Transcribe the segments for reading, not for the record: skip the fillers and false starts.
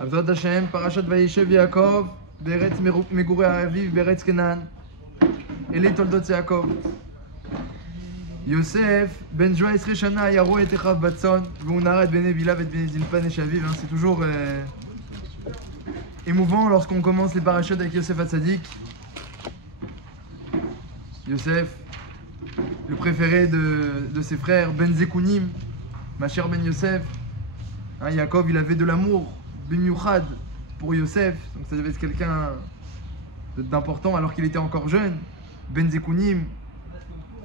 Avzat Hashem, Parashat Vayeshev Yaakov, Beretz Megurei Aviv, Beretz Kenan. Ele Toldot Yaakov. Yosef, Ben Joa Esre Shana, Yaro et Echav Batson, Vounaret Bene Vilav et Bene Zilpan et Shaviv. C'est toujours émouvant lorsqu'on commence les parachutes avec Yosef Hatzadik. Yosef, le préféré de ses frères, Ben Zekounim, ma chère Ben Yosef. Hein, Yaakov, il avait de l'amour, Ben Yuchad, pour Yosef, donc ça devait être quelqu'un d'important alors qu'il était encore jeune. Ben Zekounim,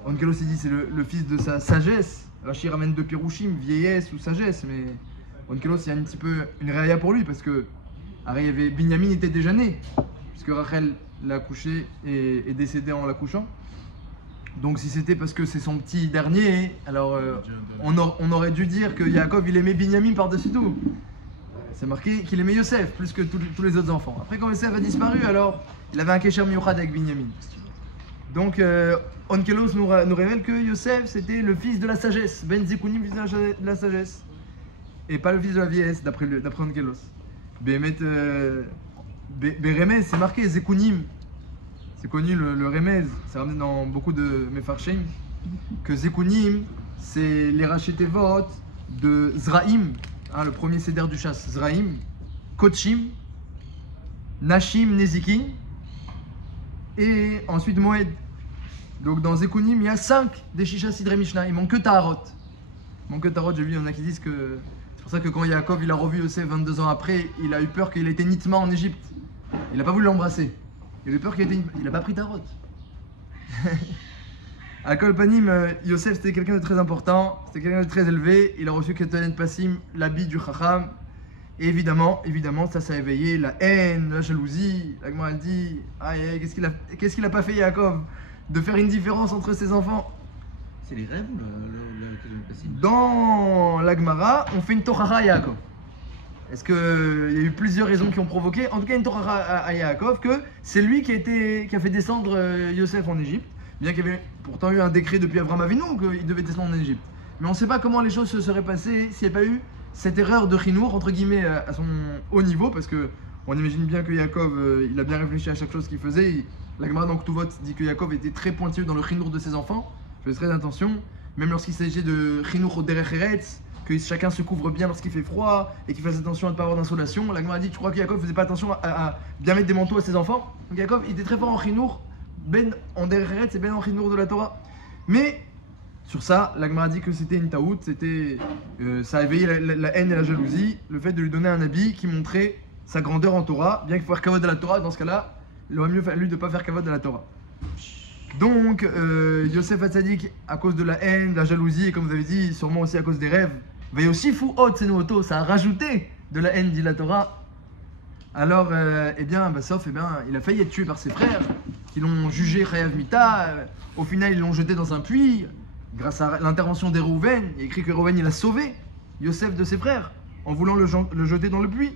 Onkelos dit c'est le fils de sa sagesse. Rachid ramène deux pirouchim, vieillesse ou sagesse, mais Onkelos il y a un petit peu une réa pour lui parce que Binyamin était déjà né, puisque Rachel l'a accouché et est décédée en l'accouchant. Donc si c'était parce que c'est son petit dernier, alors on aurait dû dire que Yaakov il aimait Binyamin par-dessus tout. C'est marqué qu'il aimait Yosef plus que tous les autres enfants. Après quand Yosef a disparu, alors il avait un kesher miyuchad avec Binyamin. Donc Onkelos nous révèle que Yosef c'était le fils de la sagesse, Ben Zekounim, fils de la sagesse, et pas le fils de la vieillesse d'après Onkelos. Bémet, Remez, c'est marqué Zekounim, c'est connu le Remez, c'est ramené dans beaucoup de Mefarshim, que Zekounim c'est les rachetevot de Zraïm, hein, le premier seder du chasse, Zraïm, Kotchim, Nashim, Nezikin, et ensuite Moed. Donc dans Zekounim, il y a 5 des Shisha Sidrei Mishnah, il manque que Taharot. J'ai vu, il y en a qui disent que c'est pour ça que quand Yaakov il a revu Yosef 22 ans après, il a eu peur qu'il était Nitma en Égypte. Il n'a pas voulu l'embrasser. Il a eu peur qu'il était il n'a pas pris Taharot. À Kol Panim, Yosef c'était quelqu'un de très important, c'était quelqu'un de très élevé. Il a reçu Ketanen Passim, l'habit du Chacham. Et évidemment, ça a éveillé la haine, la jalousie. La Gemara dit, qu'est-ce qu'il a pas fait Yaakov de faire une différence entre ses enfants. C'est les rêves ou le passé? Dans la Gemara, on fait une Tochacha à Yaakov. Est-ce qu'il y a eu plusieurs raisons qui ont provoqué? En tout cas, une Tochacha à Yaakov, que c'est lui qui a fait descendre Yosef en Égypte, bien qu'il y avait pourtant eu un décret depuis Abraham Avinu qu'il devait descendre en Égypte. Mais on ne sait pas comment les choses se seraient passées s'il n'y avait pas eu cette erreur de Chinour, entre guillemets, à son haut niveau, parce que on imagine bien que Yaakov, il a bien réfléchi à chaque chose qu'il faisait. La Gemara dans Ktuvot dit que Yaakov était très pointueux dans le Chinour de ses enfants. Fais très attention, même lorsqu'il s'agit de Chinour au Derech Eretz, que chacun se couvre bien lorsqu'il fait froid et qu'il fasse attention à ne pas avoir d'insolation. La Gemara dit, tu crois que Yaakov faisait pas attention à bien mettre des manteaux à ses enfants? Donc Yaakov, il était très fort en Chinour, ben en Derech Eretz et ben en Chinour de la Torah. Mais sur ça, la Gemara dit que c'était une taout, ça a éveillé la haine et la jalousie, le fait de lui donner un habit qui montrait sa grandeur en Torah, bien qu'il faut faire kavod à la Torah. Dans ce cas-là, il aurait mieux fallu de ne pas faire kavod à la Torah. Donc, Yosef Hatzadik, à cause de la haine, de la jalousie, et comme vous avez dit, sûrement aussi à cause des rêves, Vayosifu Hot Senuoto, ça a rajouté de la haine, dit la Torah. Alors, sauf, il a failli être tué par ses frères, qui l'ont jugé Chayav Mita. Au final, ils l'ont jeté dans un puits. Grâce à l'intervention des Reuven, il est écrit que Reuven il a sauvé Yosef de ses frères en voulant le jeter dans le puits.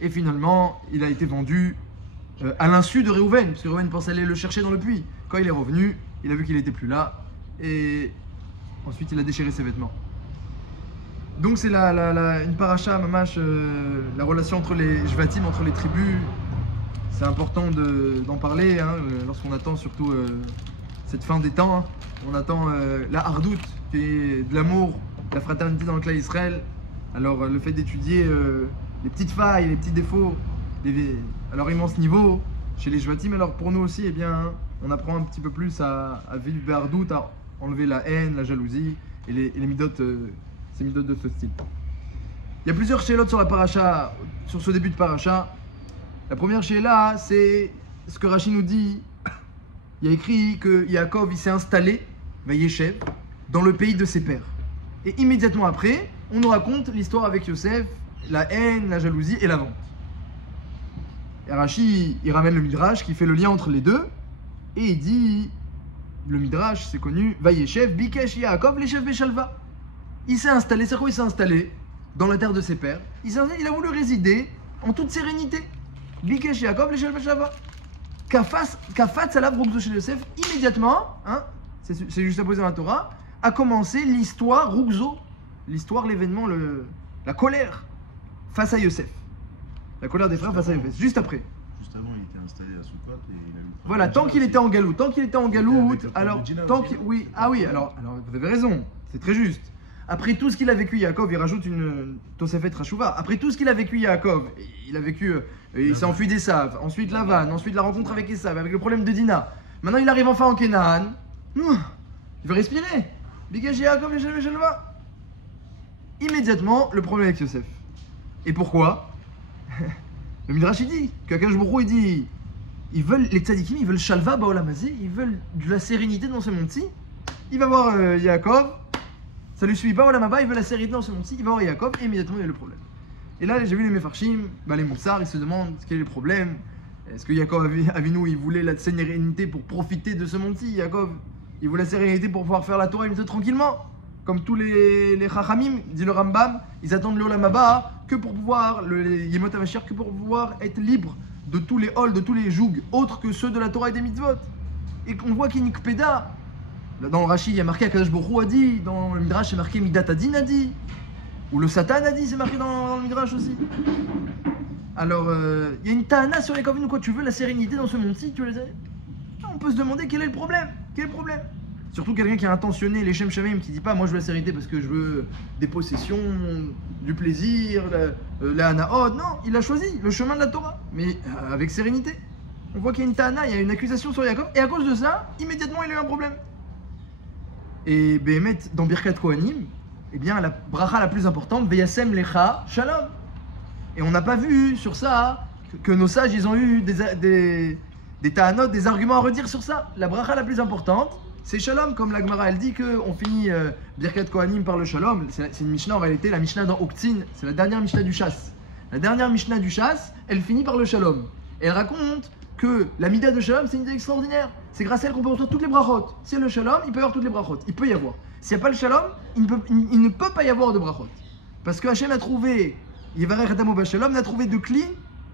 Et finalement, il a été vendu à l'insu de Reuven, parce que Reuven pensait aller le chercher dans le puits. Quand il est revenu, il a vu qu'il n'était plus là, et ensuite il a déchiré ses vêtements. Donc c'est une paracha, mamash, la relation entre les Jvatim, entre les tribus. C'est important d'en parler, hein, lorsqu'on attend surtout cette fin des temps. Hein. On attend la hardout, qui est de l'amour, la fraternité dans le clan Israël. Alors le fait d'étudier les petites failles, les petits défauts, à leur immense niveau chez les Jvatim, alors pour nous aussi, on apprend un petit peu plus à vivre hardout, à enlever la haine, la jalousie et les midotes, ces midotes de ce style. Il y a plusieurs shélotes sur la paracha, sur ce début de paracha. La première shéla, c'est ce que Rashi nous dit. Il y a écrit que Yaakov il s'est installé, Vayeshev, dans le pays de ses pères. Et immédiatement après, on nous raconte l'histoire avec Yosef, la haine, la jalousie et la vente. Et Rashi, il ramène le Midrash qui fait le lien entre les deux, et il dit, le Midrash, c'est connu, Vayeshev, Bikesh Yaakov, Leshev Beshalva. Il s'est installé, c'est quoi il s'est installé? Dans la terre de ses pères. Il a voulu résider en toute sérénité. Bikesh Yaakov, Leshev Beshalva. Kafat Salav Rugzo chez Yosef, immédiatement, hein, c'est juste à poser dans la Torah, a commencé l'histoire Rugzo, l'histoire, l'événement, la colère face à Yosef. La colère des frères face à Yosef, juste après. Juste avant, il était installé à Soukot et il a eu. Voilà, tant qu'il était en galoute, alors, avec le tant Djinna qu'il, aussi. oui, ah oui, alors vous avez raison, c'est très juste. Après tout ce qu'il a vécu Yaakov, il rajoute une Tosefet Rachouva. Après tout ce qu'il a vécu Yaakov, il a vécu, il s'est enfui d'Esav, ensuite Lavan, ensuite la rencontre avec Esav, avec le problème de Dina. Maintenant il arrive enfin en Canaan. Il veut respirer. Bigage Yaakov et Shalva. Immédiatement, le problème avec Yosef. Et pourquoi? Le Midrash il dit, qu'Akash Baruch Hu, il dit, ils veulent, les tzadikim, ils veulent Shalva Baolamazé, ils veulent de la sérénité dans ce monde-ci. Il va voir Yaakov. Ça lui suit pas, Olamaba, il veut la sérénité dans ce monde-ci, il va voir Yaakov et immédiatement il y a le problème. Et là, j'ai vu les Mefarshim, les Moussars, ils se demandent quel est le problème. Est-ce que Yaakov Avinu, il voulait la sérénité pour profiter de ce monde-ci? Yaakov, il voulait la sérénité pour pouvoir faire la Torah tranquillement. Comme tous les Chachamim, dit le Rambam, ils attendent le Olamaba que pour pouvoir, les Yemot HaMashiach, que pour pouvoir être libre de tous les halls, de tous les jougs, autres que ceux de la Torah et des mitzvot. Et qu'on voit qu'il Nikpeda. Dans le Rashi, il y a marqué Akadosh Baruch Hu a dit, dans le Midrash, c'est marqué Midat Adin a dit, ou le Satan a dit, c'est marqué dans le Midrash aussi. Alors, il y a une ta'ana sur les Yaakov Avinu, quoi, tu veux la sérénité dans ce monde-ci, tu veux la... On peut se demander quel est le problème, Surtout quelqu'un qui a intentionné les Shem Shamim, qui dit pas, moi je veux la sérénité parce que je veux des possessions, du plaisir, la hanaod, non, il a choisi le chemin de la Torah, mais avec sérénité. On voit qu'il y a une ta'ana, il y a une accusation sur Yaakov, et à cause de ça, immédiatement il a eu un problème. Et Behemet, dans Birkat Kohanim, eh bien, la bracha la plus importante, Veyasem Lecha Shalom. Et on n'a pas vu sur ça que nos sages, ils ont eu des ta'anot, des arguments à redire sur ça. La bracha la plus importante, c'est Shalom, comme la Gemara, elle dit qu'on finit Birkat Kohanim par le Shalom. C'est une Mishnah en réalité, la Mishnah dans Uktzin, c'est la dernière Mishnah du Chasse. La dernière Mishnah du Chasse, elle finit par le Shalom. Et elle raconte que la Mida de Shalom, c'est une idée extraordinaire. C'est grâce à elle qu'on peut recevoir toutes les brachot. Si le Shalom, il peut y avoir toutes les brachot. Il peut y avoir. S'il n'y a pas le Shalom, il ne peut pas y avoir de brachot. Parce que Hachem a trouvé, Yevarech Adamo Bashalom, n'a trouvé de cli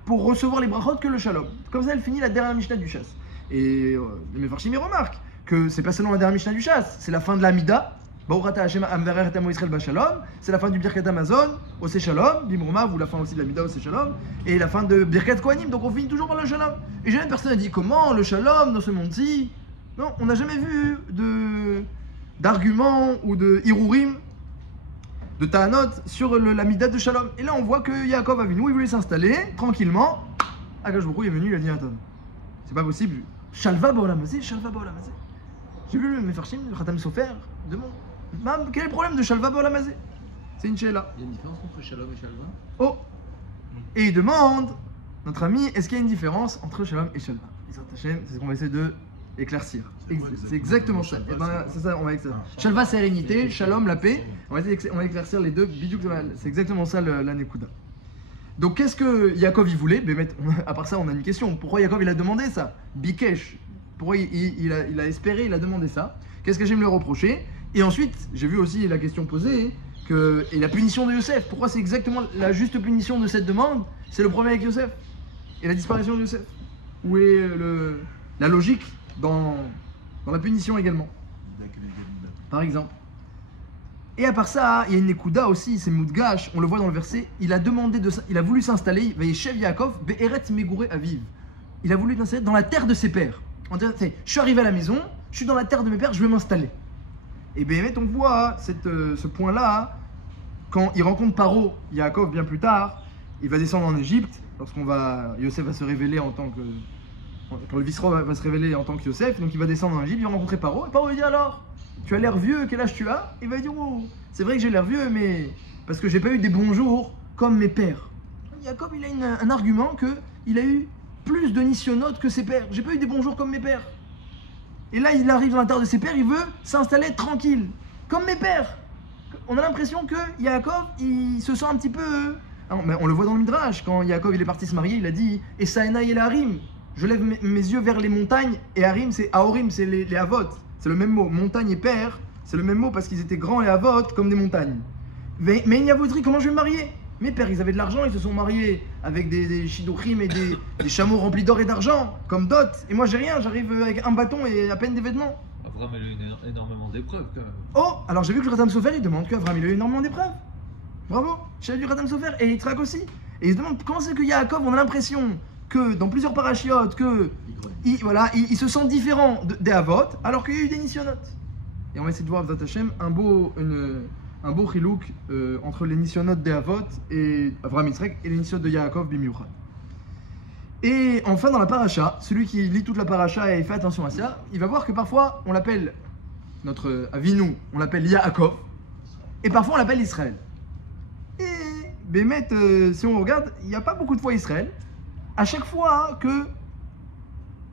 pour recevoir les brachot que le Shalom. Comme ça, elle finit la dernière Mishnah du Chasse. Et les Mefarshim remarquent que c'est pas seulement la dernière Mishnah du Chasse, c'est la fin de la Mida. Baorata Hachem Amvarech Adamo Israël Bashalom. C'est la fin du Birkat Amazon, Ose Shalom, Bimromav, ou la fin aussi de la Mida, Ose Shalom. Et la fin de Birkat Kohanim, donc on finit toujours par le Shalom. Et jamais personne n'a dit comment le Shalom dans ce monde-ci. Non, on n'a jamais vu d'arguments ou de Hirurim, de Ta'anot sur la Mida de Shalom. Et là on voit que Yaakov Avinu, il voulait s'installer tranquillement. Akash Baruch Hu est venu, il a dit attends, c'est pas possible. Shalva Baolamazé, Shalva Baolamazé. J'ai vu le Mefarshim, le Khatam Sofer, demande. Mam, quel est le problème de Shalva Baolamazé? C'est une sheila. Il y a une différence entre Shalom et Shalva? Oh! Et il demande, notre ami, est-ce qu'il y a une différence entre Shalom et Shalva? C'est ce qu'on va essayer de éclaircir. C'est exactement ça. Et ben, c'est ça, on va éclaircir. Shalva, sérénité, Shalom, la paix. On va éclaircir les deux. C'est exactement ça la Nekuda. Donc qu'est-ce que Yaakov il voulait? À part ça, on a une question. Pourquoi Yaakov il a demandé ça? Bikesh. Pourquoi il a espéré, il a demandé ça? Qu'est-ce que j'aime le reprocher? Et ensuite, j'ai vu aussi la question posée, et la punition de Yosef. Pourquoi c'est exactement la juste punition de cette demande? C'est le problème avec Yosef. Et la disparition de Yosef. Où est la logique dans la punition également? Par exemple. Et à part ça, il y a une Nekuda aussi, c'est Moudgash, on le voit dans le verset, il a voulu s'installer, Vayeshev Yaakov, Be'eret Megure Aviv. Il a voulu s'installer dans la terre de ses pères. En disant, je suis arrivé à la maison, je suis dans la terre de mes pères, je vais m'installer. Et bien, on voit ce point-là, quand il rencontre Paro, Yaakov bien plus tard, il va descendre en Égypte, Yosef va se révéler en tant que... Quand le vice-roi va se révéler en tant que Yosef, donc il va descendre en Égypte, il va rencontrer Paro, et Paro lui dit alors, tu as l'air vieux, quel âge tu as? Il va dire, oh, c'est vrai que j'ai l'air vieux, mais parce que j'ai pas eu des bons jours comme mes pères. Yaakov, il a un argument qu'il a eu plus de nisyonotes que ses pères. J'ai pas eu des bons jours comme mes pères. Et là, il arrive dans la terre de ses pères, il veut s'installer tranquille, comme mes pères. On a l'impression que Yaakov, il se sent un petit peu... Mais on le voit dans le Midrash, quand Yaakov il est parti se marier, il a dit « Esaena et Harim ». Je lève mes yeux vers les montagnes, et Harim, c'est Aorim, c'est les Avot. C'est le même mot. Montagne et père, c'est le même mot parce qu'ils étaient grands et Avot comme des montagnes. Mais il y a votre comment je vais me marier? Mes pères, ils avaient de l'argent, ils se sont mariés avec des shidduchim et des chameaux remplis d'or et d'argent, comme dot. Et moi, j'ai rien, j'arrive avec un bâton et à peine des vêtements. Avram, il a eu énormément d'épreuves quand même. Oh, alors j'ai vu que le Khatam Sofer, il demande qu'Avram, il a eu énormément d'épreuves. Bravo, chef du Khatam Sofer et Yitzhak aussi. Et il se demande comment c'est que Yaakov, on a l'impression que dans plusieurs parachiotes, que il se sent différent des Avot, alors qu'il y a eu des Nisyonotes. Et on va essayer de voir Avdat Hashem un beau chilouk entre les Nisyonotes des Avot et Avraham Yitzhak et les Nisyonotes de Yaakov Bimiuchad. Et enfin dans la paracha, celui qui lit toute la paracha et fait attention à ça, il va voir que parfois on l'appelle notre Avinu, on l'appelle Yaakov, et parfois on l'appelle Israël. Et Bémet, si on regarde, il n'y a pas beaucoup de fois Israël. À chaque fois que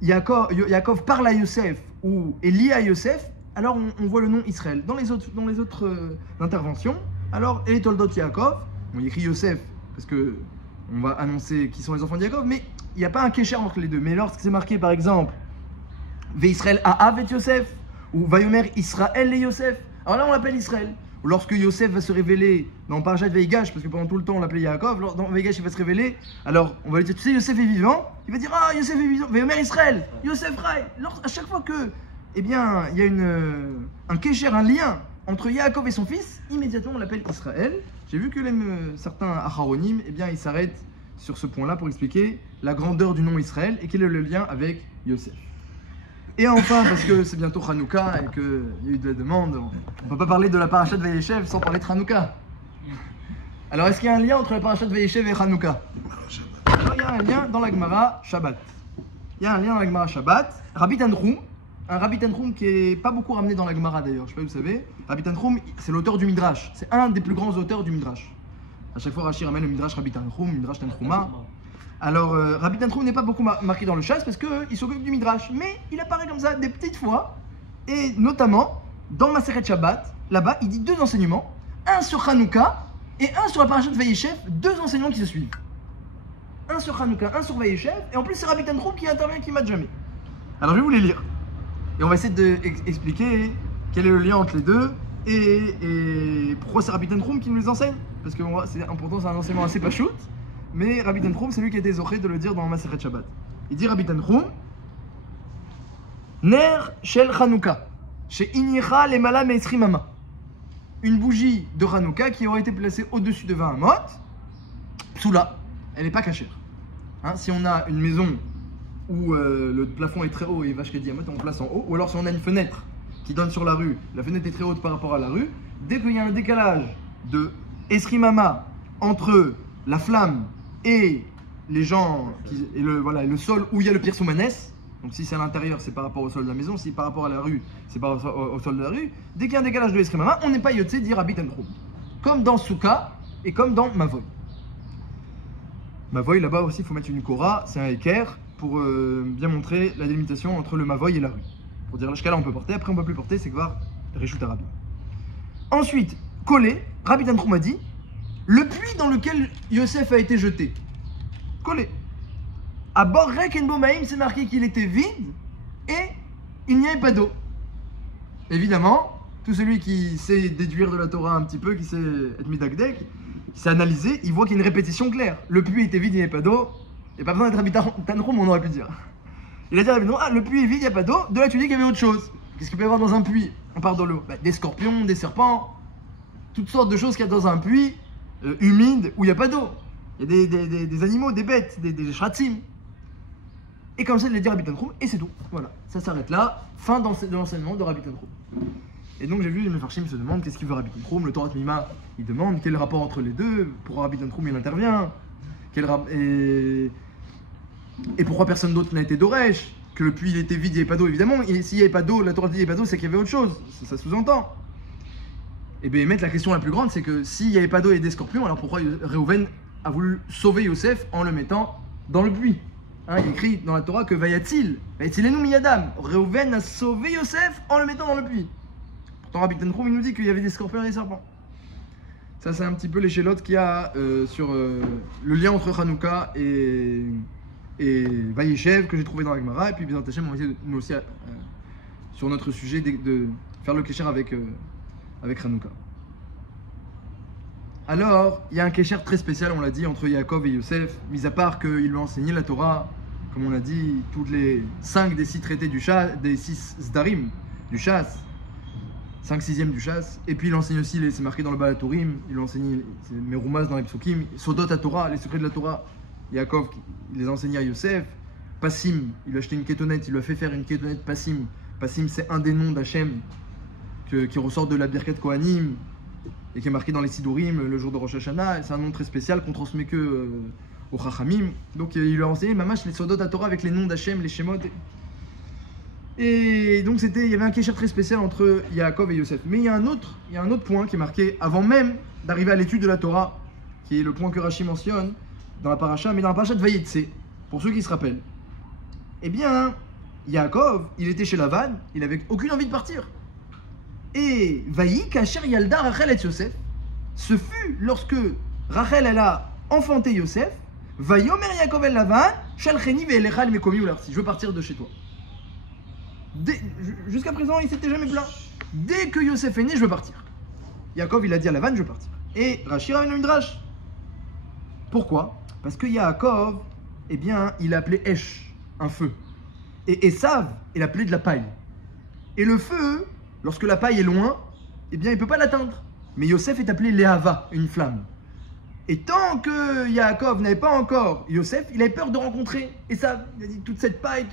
Yaakov parle à Yosef ou est lié à Yosef, alors on voit le nom Israël. Dans les autres interventions, alors et Toldot Yaakov, on y écrit Yosef parce que on va annoncer qui sont les enfants de Yaakov, mais il n'y a pas un kécher entre les deux. Mais lorsque c'est marqué par exemple Ve'Israël A'av et Yosef ou Vayomer Israël et Yosef, alors là on l'appelle Israël. Ou lorsque Yosef va se révéler dans Parashat Veigash, parce que pendant tout le temps on l'appelait Yaakov, dans Veigash il va se révéler, alors on va lui dire, tu sais, Yosef est vivant, il va dire, ah, Yosef est vivant, Vayomer Israël, Yosef Rai. À chaque fois que, eh bien, il y a un kécher, un lien entre Yaakov et son fils, immédiatement on l'appelle Israël. J'ai vu que certains acharonim, eh bien, ils s'arrêtent sur ce point-là pour expliquer la grandeur du nom Israël et quel est le lien avec Yosef. Et enfin, parce que c'est bientôt Hanouka et qu'il y a eu de la demande, on ne peut pas parler de la paracha de Vayeshev sans parler de Hanouka. Alors, est-ce qu'il y a un lien entre la paracha de Vayeshev et Hanouka? Alors, il y a un lien dans la Gemara Shabbat. Il y a un lien dans la Gemara Shabbat. Rabbi Tanchum, un Rabbi Tanchum qui n'est pas beaucoup ramené dans la Gemara d'ailleurs, je ne sais pas si vous savez. Rabbi Tanchum, c'est l'auteur du Midrash. C'est un des plus grands auteurs du Midrash. À chaque fois, Rashi ramène le Midrash Rabbi Tanchum, Midrash Tanchuma. Alors, Rabbi Tanchum n'est pas beaucoup marqué dans le chasse parce qu'il s'occupe du Midrash, mais il apparaît comme ça des petites fois, et notamment dans Maseret Shabbat, là-bas, il dit deux enseignements, un sur Hanouka et un sur la parasha de Vayeshev, deux enseignements qui se suivent. Un sur Hanouka, un sur Vayeshev, et en plus c'est Rabbi Tanchum qui intervient, qui mate jamais. Alors je vais vous les lire, et on va essayer d'expliquer quel est le lien entre les deux, et pourquoi c'est Rabbi Tanchum qui nous les enseigne, parce que c'est important, c'est un enseignement assez pachout. Mais Rabbi Tanchum, c'est lui qui a été zoché de le dire dans Maseret Shabbat. Il dit Rabbi Tanchum, Ner shel Hanouka, chez Inicha lemala me'esri mama. Une bougie de Hanouka qui aurait été placée au-dessus de 20 amot, psoula, elle n'est pas cachée. Hein, si on a une maison où le plafond est très haut et vache qui amot, on place en haut, ou alors si on a une fenêtre qui donne sur la rue, la fenêtre est très haute par rapport à la rue, dès qu'il y a un décalage de esri mama entre la flamme et les gens, et le sol où il y a le Pirsou Manès, donc si c'est à l'intérieur, c'est par rapport au sol de la maison, si par rapport à la rue, c'est par rapport au sol de la rue, dès qu'il y a un décalage de Esrimama, on n'est pas yotzé dire Rabbi Tanchum. Comme dans Souka et comme dans Mavoy. Mavoy, là-bas aussi, il faut mettre une Kora, c'est un équerre, pour bien montrer la délimitation entre le Mavoy et la rue. Pour dire, là, on peut porter, après on ne peut plus porter, c'est que var Reshut Arabi. Ensuite, collé, Rabbi Tanchum a dit, le puits dans lequel Yosef a été jeté, collé. À bord Rekenbomaïm, c'est marqué qu'il était vide et il n'y avait pas d'eau. Évidemment, tout celui qui sait déduire de la Torah un petit peu, qui sait être midakdek, qui sait analyser, il voit qu'il y a une répétition claire. Le puits était vide, il n'y avait pas d'eau. Il n'y a pas besoin d'être Rabbi Tanchum, on aurait pu dire. Il a dit à Rabbi Tanchum, le puits est vide, il n'y a pas d'eau. De là, tu dis qu'il y avait autre chose. Qu'est-ce qu'il peut y avoir dans un puits? On part de l'eau. Des scorpions, des serpents, toutes sortes de choses qu'il y a dans un puits. Humide où il n'y a pas d'eau. Il y a des animaux, des bêtes, des shratzim. Et comme ça, il a dit Rabbi Tanchum, et c'est tout. Voilà, ça s'arrête là. Fin de l'enseignement de Rabbi Tanchum. Et donc j'ai vu les Mefarshim se demandent qu'est-ce qu'il veut Rabbi Tanchum. Le Torah Mima, il demande quel rapport entre les deux. Pourquoi Rabbi Tanchum il intervient. Et pourquoi personne d'autre n'a été Doresh. Que le puits il était vide, il n'y avait pas d'eau évidemment. Et s'il n'y avait pas d'eau, la Torah dit il n'y avait pas d'eau, c'est qu'il y avait autre chose. Ça sous-entend. Et bien, la question la plus grande, c'est que s'il n'y avait pas d'eau et des scorpions, alors pourquoi Reuven a voulu sauver Yosef en le mettant dans le puits? Hein, il écrit dans la Torah que Vayatil enu miyadam. Reuven a sauvé Yosef en le mettant dans le puits. Pourtant, Rabbi Tanchum, il nous dit qu'il y avait des scorpions et des serpents. Ça, c'est un petit peu l'échelote qu'il y a sur le lien entre Hanouka et Vayeshev que j'ai trouvé dans la Gemara. Et puis, Bezrat Hashem, on va essayer nous aussi sur notre sujet de faire le kécher avec Hanouka. Alors, il y a un kécher très spécial, on l'a dit, entre Yaakov et Yosef, mis à part qu'il lui a enseigné la Torah, comme on a dit, toutes les 5 des 6 traités des 6 Zdarim, du chasse. 5/6 du chasse. Et puis il enseigne aussi, c'est marqué dans le Balatourim, il enseigne Meroumas dans les Psukim, Sodot à Torah, les secrets de la Torah. Yaakov, il les enseigne à Yosef. Passim, il lui a acheté une kétonnette, il lui a fait faire une kétonnette Passim. Passim, c'est un des noms d'Hachem qui ressort de la Birkat Kohanim et qui est marqué dans les Sidurim le jour de Rosh Hashanah. C'est un nom très spécial qu'on transmet que au Chachamim. Donc il lui a enseigné Mamash les Sodot à Torah avec les noms d'Hachem, les Shemot. Et donc il y avait un kécher très spécial entre Yaakov et Yosef. Mais il y a un autre point qui est marqué avant même d'arriver à l'étude de la Torah, qui est le point que Rashi mentionne dans la paracha, mais dans la paracha de Vayetse, pour ceux qui se rappellent. Eh bien, Yaakov, il était chez Lavan, il avait aucune envie de partir. Et Vayi Kasher Yalda Rachel et Yosef, ce fut lorsque Rachel elle a enfanté Yosef, Vayomer Yaakov el Lavan, Shalcheni ve'elecha mekomi ularsi, je veux partir de chez toi. Jusqu'à présent, il s'était jamais plaint. Dès que Yosef est né, je veux partir. Yaakov, il a dit à Lavan, je veux partir. Et Rashi ramène un midrash. Pourquoi? Parce que Yaakov, eh bien, il a appelé Esh, un feu. Et Esav, il a appelé de la paille. Et le feu, lorsque la paille est loin, eh bien, il ne peut pas l'atteindre. Mais Yosef est appelé Léhava, une flamme. Et tant que Yaakov n'avait pas encore Yosef, il avait peur de rencontrer Esav. Il a dit toute cette paille,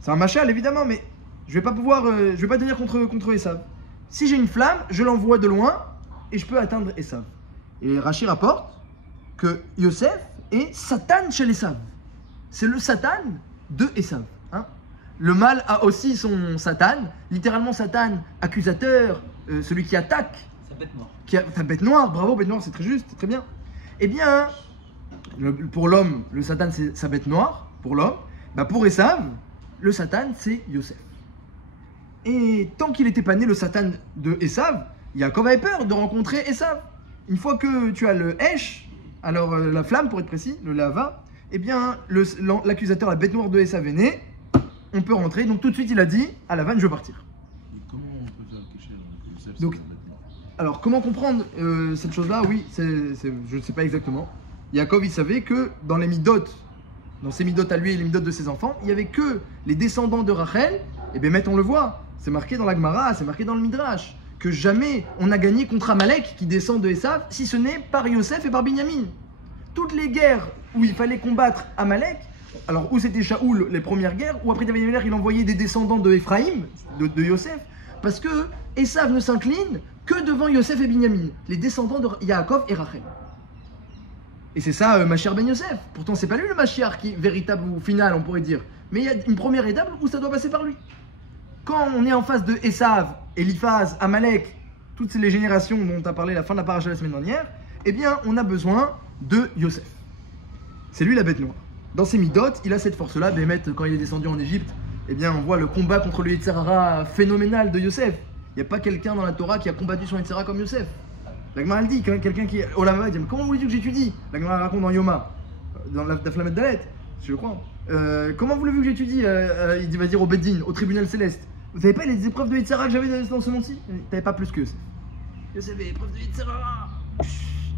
c'est un machal évidemment, mais je vais pas tenir contre Esav. Si j'ai une flamme, je l'envoie de loin et je peux atteindre Esav. Et Rashi rapporte que Yosef est Satan chez Esav. C'est le Satan de Esav. Hein. Le mal a aussi son Satan, littéralement Satan, accusateur, celui qui attaque. Sa bête noire. Sa bête noire, bravo, bête noire, c'est très juste, c'est très bien. Eh bien, pour l'homme, le Satan c'est sa bête noire, pour l'homme. Bah pour Esav, le Satan c'est Yosef. Et tant qu'il n'était pas né le Satan de Esav, Yaakov avait peur de rencontrer Esav. Une fois que tu as le Esh, alors la flamme pour être précis, le lava, eh bien l'accusateur, la bête noire de Esav est né, on peut rentrer. Donc tout de suite il a dit à Lavan, je veux partir. Et comment on peut faire le kécher donc Yosef, Donc, c'est la bête noire. Alors comment comprendre cette chose-là? Oui, je ne sais pas exactement. Yaakov il savait que dans les Midot, dans ses Midot à lui et les Midot de ses enfants, il n'y avait que les descendants de Rachel. Et bien on le voit, c'est marqué dans la Gemara, c'est marqué dans le Midrash, que jamais on a gagné contre Amalek qui descend de Esav, si ce n'est par Yosef et par Binyamin. Toutes les guerres où il fallait combattre Amalek, alors où c'était Shaoul les premières guerres, ou après David il envoyait des descendants de Ephraïm, de Yosef, parce que Esav ne s'incline que devant Yosef et Binyamin, les descendants de Yaakov et Rachel. Et c'est ça Mashiach ben Yosef. Pourtant c'est pas lui le Mashiach qui est véritable ou final on pourrait dire, mais il y a une première étape où ça doit passer par lui. Quand on est en face de Esav, Eliphaz, Amalek, toutes les générations dont on a parlé à la fin de la paracha la semaine dernière, eh bien on a besoin de Yosef. C'est lui la bête noire. Dans ses Midot, il a cette force-là. Bémet, quand il est descendu en Égypte, eh bien on voit le combat contre le Yetzer Hara phénoménal de Yosef. Il n'y a pas quelqu'un dans la Torah qui a combattu son Yetzer Hara comme Yosef. La Gemara elle dit, quelqu'un qui est Olama, il dit, comment voulez-vous que j'étudie? La Gemara raconte dans Yoma, dans la Flamet Dalet, je crois. Comment voulez-vous que j'étudie il va dire au Beddin, au tribunal céleste. Vous savez pas les épreuves de Yetzer Hara que j'avais dans ce monde-ci? T'avais pas plus que Yosef. Yosef avait épreuves de Yetzer Hara,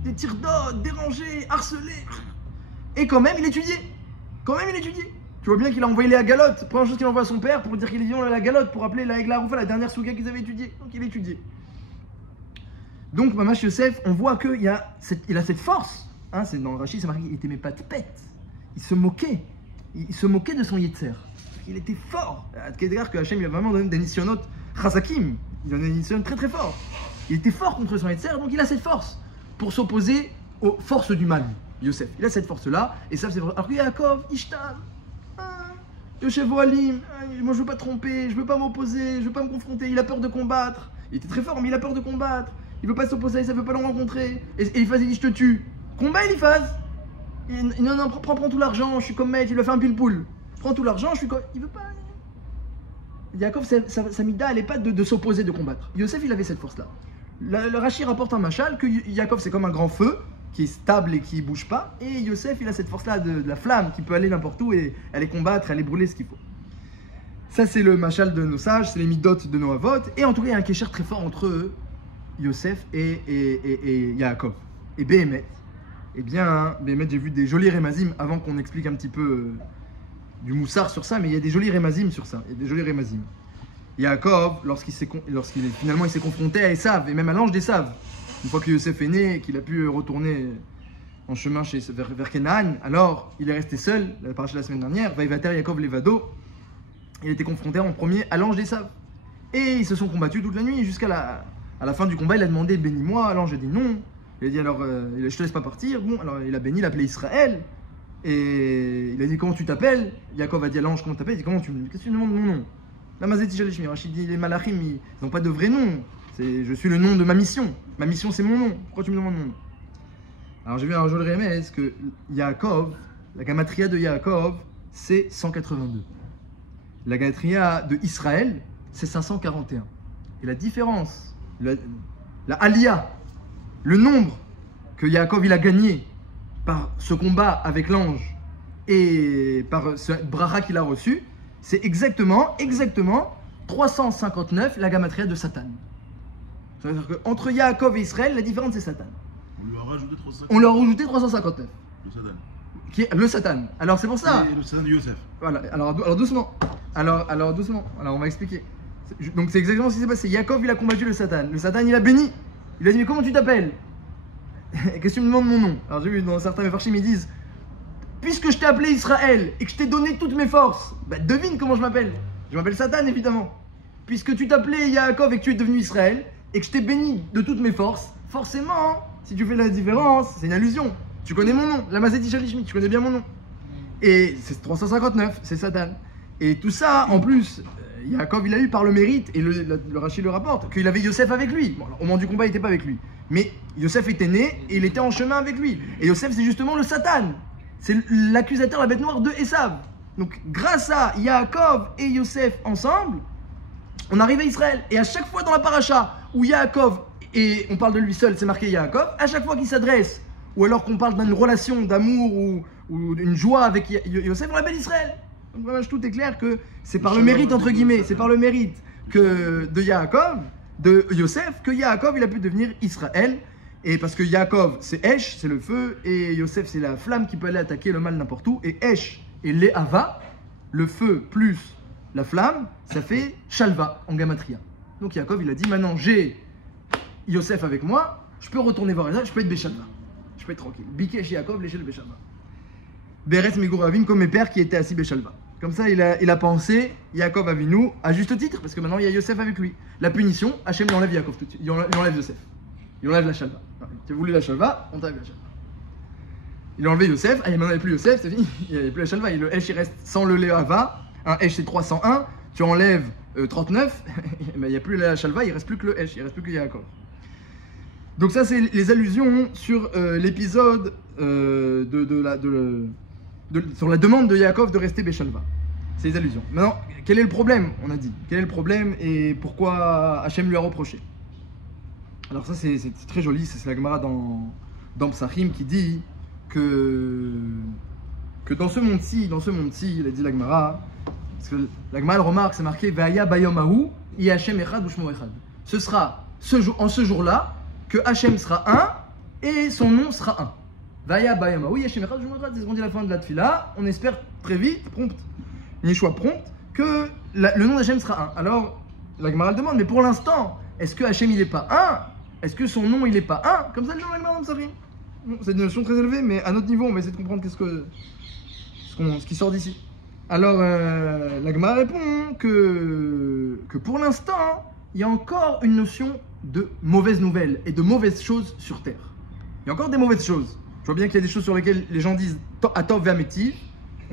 des tirs d'eau, dérangés, harcelés. Et quand même il étudiait. Tu vois bien qu'il a envoyé les Agalotes. Première chose qu'il envoie à son père pour dire qu'il est vivant à la Galote, pour appeler la Egla Roufa, la dernière souga qu'ils avaient étudiée. Donc il étudiait. Donc Mamash Yosef, on voit qu'il a cette force. Hein, c'est dans le Rashi, c'est marqué qu'il était mes pattes pètes. Il se moquait. Il se moquait de son Yetzer. Il était fort. À Kedgar que Hachem il a vraiment donné des nissionot chazakim. Il a donné des nissionot très très forts. Il était fort contre son Yetzer, donc il a cette force pour s'opposer aux forces du mal. Yosef, il a cette force-là, et ça c'est vrai. Alors que Yaakov, Ishtal, Yosef Oalim, moi je veux pas tromper, je veux pas m'opposer, je veux pas me confronter, il a peur de combattre. Il était très fort, mais il a peur de combattre. Il veut pas s'opposer, ça veut pas le rencontrer. Et Eliphaz il dit je te tue. Combat Eliphaz. Non, prends tout l'argent, je suis comme maître, il lui a fait un pile-poule. Prends tout l'argent, je suis comme. Il veut pas. Yaakov, sa mida, elle est pas de s'opposer, de combattre. Yosef, il avait cette force-là. Le Rashi rapporte un machal que Yaakov c'est comme un grand feu qui est stable et qui bouge pas, et Yosef il a cette force là de la flamme qui peut aller n'importe où et aller combattre, aller brûler ce qu'il faut. Ça c'est le machal de nos sages, c'est les midot de nos avot, et en tout cas il y a un kécher très fort entre eux, Yosef et Yaakov. Et Béhémet, eh bien Béhémet, j'ai vu des jolis rémazim avant qu'on explique un petit peu du moussard sur ça, mais il y a des jolis rémazim sur ça, il y a des jolis rémazim. Yaakov, finalement il s'est confronté à Esav et même à l'ange d'Esav, une fois que Yosef est né et qu'il a pu retourner en chemin vers Canaan, alors il est resté seul, la paracha de la semaine dernière, Vaïvater Yaakov Levado, il était confronté en premier à l'ange d'Esav. Et ils se sont combattus toute la nuit jusqu'à la fin du combat, il a demandé bénis-moi, l'ange a dit non, il a dit alors je te laisse pas partir, bon alors il a béni, il a appelé Israël, et il a dit comment tu t'appelles, Yaakov a dit à l'ange comment tu t'appelles, il dit qu'est-ce que tu me demandes mon nom? La Mazeti Shalishmi, Rachid dit les Malachim, ils n'ont pas de vrai nom. Je suis le nom de ma mission. Ma mission, c'est mon nom. Pourquoi tu me demandes mon nom? Alors, j'ai vu un joli remède que Yaakov, la gamatria de Yaakov, c'est 182. La gamatria de Israël, c'est 541. Et la différence, la alia, le nombre que Yaakov il a gagné par ce combat avec l'ange et par ce bracha qu'il a reçu, c'est exactement 359 la gamatria de Satan. C'est-à-dire qu'entre Yaakov et Israël, la différence c'est Satan. On lui a rajouté 359. On leur a rajouté 359. Le Satan. Qui est le Satan. Alors c'est pour ça. Et le Satan de Yosef. Voilà, alors doucement. Alors doucement. Alors on va expliquer. Donc c'est exactement ce qui s'est passé. Yaakov il a combattu le Satan. Le Satan il a béni. Il a dit mais comment tu t'appelles? Qu'est-ce que tu me demandes mon nom? Alors j'ai vu dans certains Mefarshim ils disent puisque je t'ai appelé Israël et que je t'ai donné toutes mes forces, bah devine comment je m'appelle. Je m'appelle Satan évidemment. Puisque tu t'appelais Yaakov et que tu es devenu Israël et que je t'ai béni de toutes mes forces, forcément, si tu fais la différence, c'est une allusion. Tu connais mon nom, la Mazeti Shalishmi, tu connais bien mon nom. Et c'est 359, c'est Satan. Et tout ça, en plus, Yaakov il a eu par le mérite, et le Rashi le rapporte, qu'il avait Yosef avec lui. Bon, alors, au moment du combat, il n'était pas avec lui. Mais Yosef était né et il était en chemin avec lui. Et Yosef, c'est justement le Satan. C'est l'accusateur, la bête noire de Esav. Donc, grâce à Yaakov et Yosef ensemble, on arrive à Israël. Et à chaque fois dans la paracha où Yaakov, et on parle de lui seul, c'est marqué Yaakov, à chaque fois qu'il s'adresse, ou alors qu'on parle d'une relation d'amour ou d'une joie avec Yosef, on l'appelle Israël. Donc vraiment, tout est clair que c'est par le mérite, entre guillemets, c'est par le mérite de Yaakov, de Yosef, que Yaakov il a pu devenir Israël. Et parce que Yaakov c'est Esh, c'est le feu, et Yosef c'est la flamme qui peut aller attaquer le mal n'importe où, et Esh et Léhava, le feu plus la flamme, ça fait Shalva en Gamatria. Donc Yaakov il a dit maintenant j'ai Yosef avec moi, je peux retourner voir Esav, je peux être Beshalva. Je peux être tranquille. Bikesh Yaakov, l'échelle Beshalva. Beres Meguravim comme mes pères qui étaient assis Beshalva. Comme ça il a pensé Yaakov Avinu à juste titre, parce que maintenant il y a Yosef avec lui. La punition, Hachem il enlève Yaakov tout de suite, il enlève Yosef. Il enlève la Shalva. Tu voulais la Shalva, on t'enlève la Shalva. Il a enlevé Yosef, et maintenant il n'y a plus Yosef, c'est fini, il n'y a plus la Shalva. Le Esh il reste sans le Léhava. Un Esh c'est 301, tu enlèves 39, il n'y a plus la Shalva, il ne reste plus que le Esh, il ne reste plus que Yaakov. Donc ça c'est les allusions sur l'épisode sur la demande de Yaakov de rester Beshalva. C'est les allusions. Maintenant, quel est le problème? On a dit. Quel est le problème et pourquoi Hachem lui a reproché? Alors ça c'est très joli, c'est la Gemara dans Psachim qui dit que dans ce monde-ci, il a dit la Gemara, parce que la Gemara elle remarque, c'est marqué Ve'aya bayom hahu hi Hachem echad u'shmo echad. Ce sera en ce jour-là que Hachem sera un et son nom sera un. Ve'aya bayom hahu hi Hachem echad u'shmo echad. C'est ce qu'on dit à la fin de la tefila. On espère très vite, prompt, une choix prompt, que le nom d'Hachem sera un. Alors la Gemara elle demande, mais pour l'instant, est-ce que Hachem il n'est pas un? Est-ce que son nom il n'est pas un? Comme ça le nom de la Gemara dans Psachim. C'est une notion très élevée, mais à notre niveau, on va essayer de comprendre ce qui sort d'ici. Alors, la Gemara répond que pour l'instant, il y a encore une notion de mauvaises nouvelles et de mauvaises choses sur Terre. Il y a encore des mauvaises choses. Je vois bien qu'il y a des choses sur lesquelles les gens disent Atov ve'ametiv,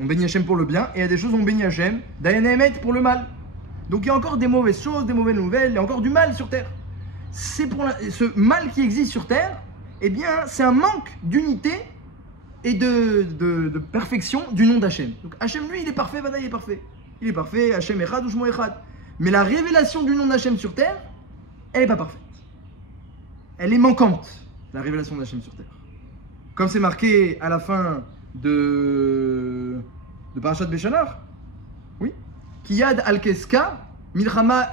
on bénit Hachem pour le bien, et il y a des choses où on bénit Hachem, Dayan Emet pour le mal. Donc il y a encore des mauvaises choses, des mauvaises nouvelles, il y a encore du mal sur Terre. Ce mal qui existe sur Terre, eh bien, c'est un manque d'unité et de perfection du nom d'Hachem. Donc Hachem, lui, il est parfait, Vada, il est parfait. Il est parfait, Hachem Echad, Ushmo Echad. Mais la révélation du nom d'Hachem sur Terre, elle n'est pas parfaite. Elle est manquante, la révélation d'Hachem sur Terre. Comme c'est marqué à la fin de Parashat Beshalach, oui, Kiyad al-Keska, Milchama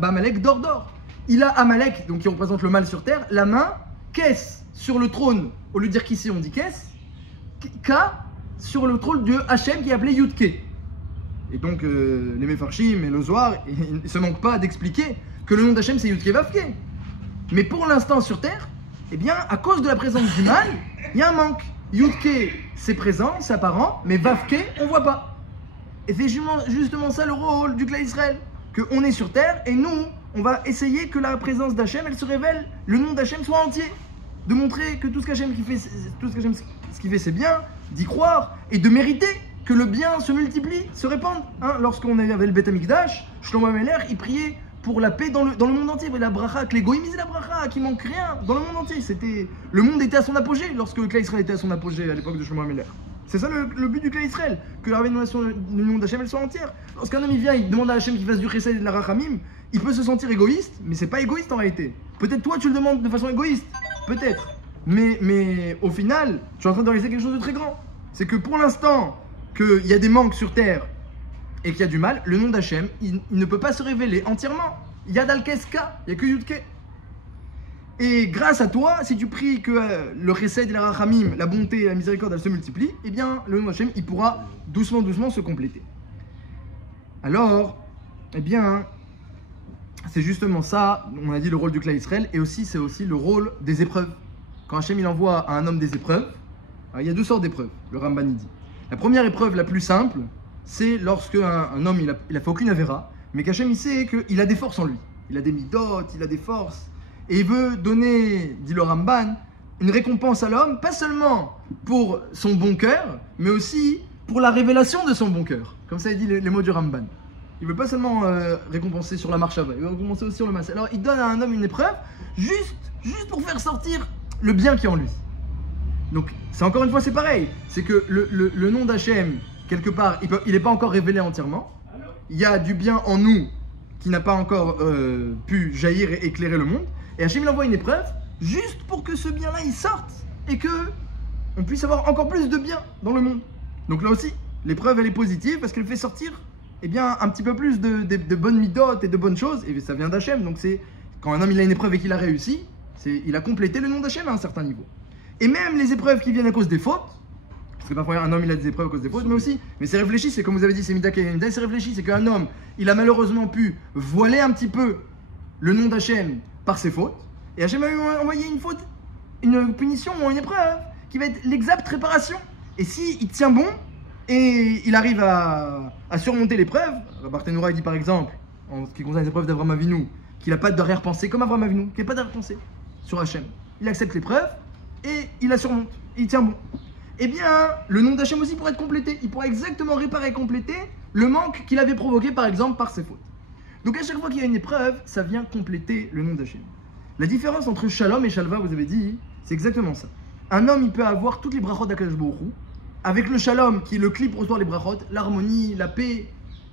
Ba'amalek Dor. Il a Amalek, donc qui représente le mal sur terre, la main, Kes sur le trône, au lieu de dire qu'ici on dit Kes, Ka sur le trône de Hachem qui est appelé Yudke. Et donc les Mefarshim et le Zohar, ils ne se manquent pas d'expliquer que le nom d'Hachem c'est Yudke Vavke. Mais pour l'instant sur terre, eh bien à cause de la présence du mal, il y a un manque. Yudke c'est présent, c'est apparent, mais Vavke on voit pas. Et c'est justement ça le rôle du Klal Israël, qu'on est sur terre et nous on va essayer que la présence d'Hachem elle se révèle, le nom d'Hachem soit entier, de montrer que tout ce qu'Hachem fait c'est bien, d'y croire et de mériter que le bien se multiplie, se répande. Lorsqu'on avait le Beth Amikdash, Shlomo Ameler, il priait pour la paix dans le monde entier. Et la bracha, que les goïms disaient la bracha, qu'il manque rien dans le monde entier. Le monde était à son apogée lorsque le Klal Israël était à son apogée à l'époque de Shlomo Ameler. C'est ça le but du Klal Israël, que la révélation du nom d'Hachem elle soit entière. Lorsqu'un homme il vient, il demande à Hachem qu'il fasse du chesed et de la rachamim, il peut se sentir égoïste, mais c'est pas égoïste en réalité. Peut-être toi tu le demandes de façon égoïste, peut-être. Mais au final, tu es en train de réaliser quelque chose de très grand. C'est que pour l'instant, qu'il y a des manques sur terre et qu'il y a du mal, le nom d'Hachem, il ne peut pas se révéler entièrement. Il y a Dalkeska, il n'y a que Yudke. Et grâce à toi, si tu pries que le chesed et la rachamim, la bonté et la miséricorde, elles se multiplient, eh bien, le nom d'Hachem, il pourra doucement se compléter. Alors, eh bien, c'est justement ça, on a dit le rôle du Klal Israël, et aussi, c'est aussi le rôle des épreuves. Quand Hachem, il envoie à un homme des épreuves, alors, il y a deux sortes d'épreuves, le Ramban il dit. La première épreuve, la plus simple, c'est lorsque un homme, il a fait aucune avéra, mais qu'Hachem, il sait qu'il a des forces en lui. Il a des midot, il a des forces. Et il veut donner, dit le Ramban, une récompense à l'homme, pas seulement pour son bon cœur, mais aussi pour la révélation de son bon cœur. Comme ça, il dit les mots du Ramban. Il ne veut pas seulement récompenser sur la marche avant, il veut récompenser aussi sur le masse. Alors, il donne à un homme une épreuve, juste pour faire sortir le bien qui est en lui. Donc, c'est encore une fois, c'est pareil. C'est que le nom d'Hachem, quelque part, il n'est pas encore révélé entièrement. Il y a du bien en nous qui n'a pas encore pu jaillir et éclairer le monde. Et Hachem, il envoie une épreuve juste pour que ce bien-là, il sorte et que on puisse avoir encore plus de bien dans le monde. Donc là aussi, l'épreuve, elle est positive parce qu'elle fait sortir eh bien, un petit peu plus de bonnes midotes et de bonnes choses. Et ça vient d'Hachem. Donc c'est quand un homme il a une épreuve et qu'il a réussi, il a complété le nom d'Hachem à un certain niveau. Et même les épreuves qui viennent à cause des fautes, parce que parfois un homme il a des épreuves à cause des fautes, mais c'est réfléchi, c'est comme vous avez dit, c'est Midak et Yenda, c'est réfléchi, c'est qu'un homme, il a malheureusement pu voiler un petit peu le nom d'Hachem par ses fautes, et Hachem a envoyé une faute, une punition ou une épreuve qui va être l'exacte réparation. Et si il tient bon, et il arrive à surmonter l'épreuve, Barthénoura dit par exemple, en ce qui concerne les épreuves d'Avraham Avinu, qu'il n'a pas d'arrière-pensée, comme Avraham Avinu, qu'il n'a pas d'arrière-pensée sur Hachem. Il accepte l'épreuve, et il la surmonte, il tient bon. Eh bien, le nom d'Hachem aussi pourrait être complété. Il pourrait exactement réparer et compléter le manque qu'il avait provoqué, par exemple, par ses fautes. Donc à chaque fois qu'il y a une épreuve, ça vient compléter le nom d'Hachem. La différence entre Shalom et Shalva, vous avez dit, c'est exactement ça. Un homme, il peut avoir toutes les brachot d'Akadosh Baruch Hu, avec le Shalom, qui est le cli pour recevoir les brachot, l'harmonie, la paix,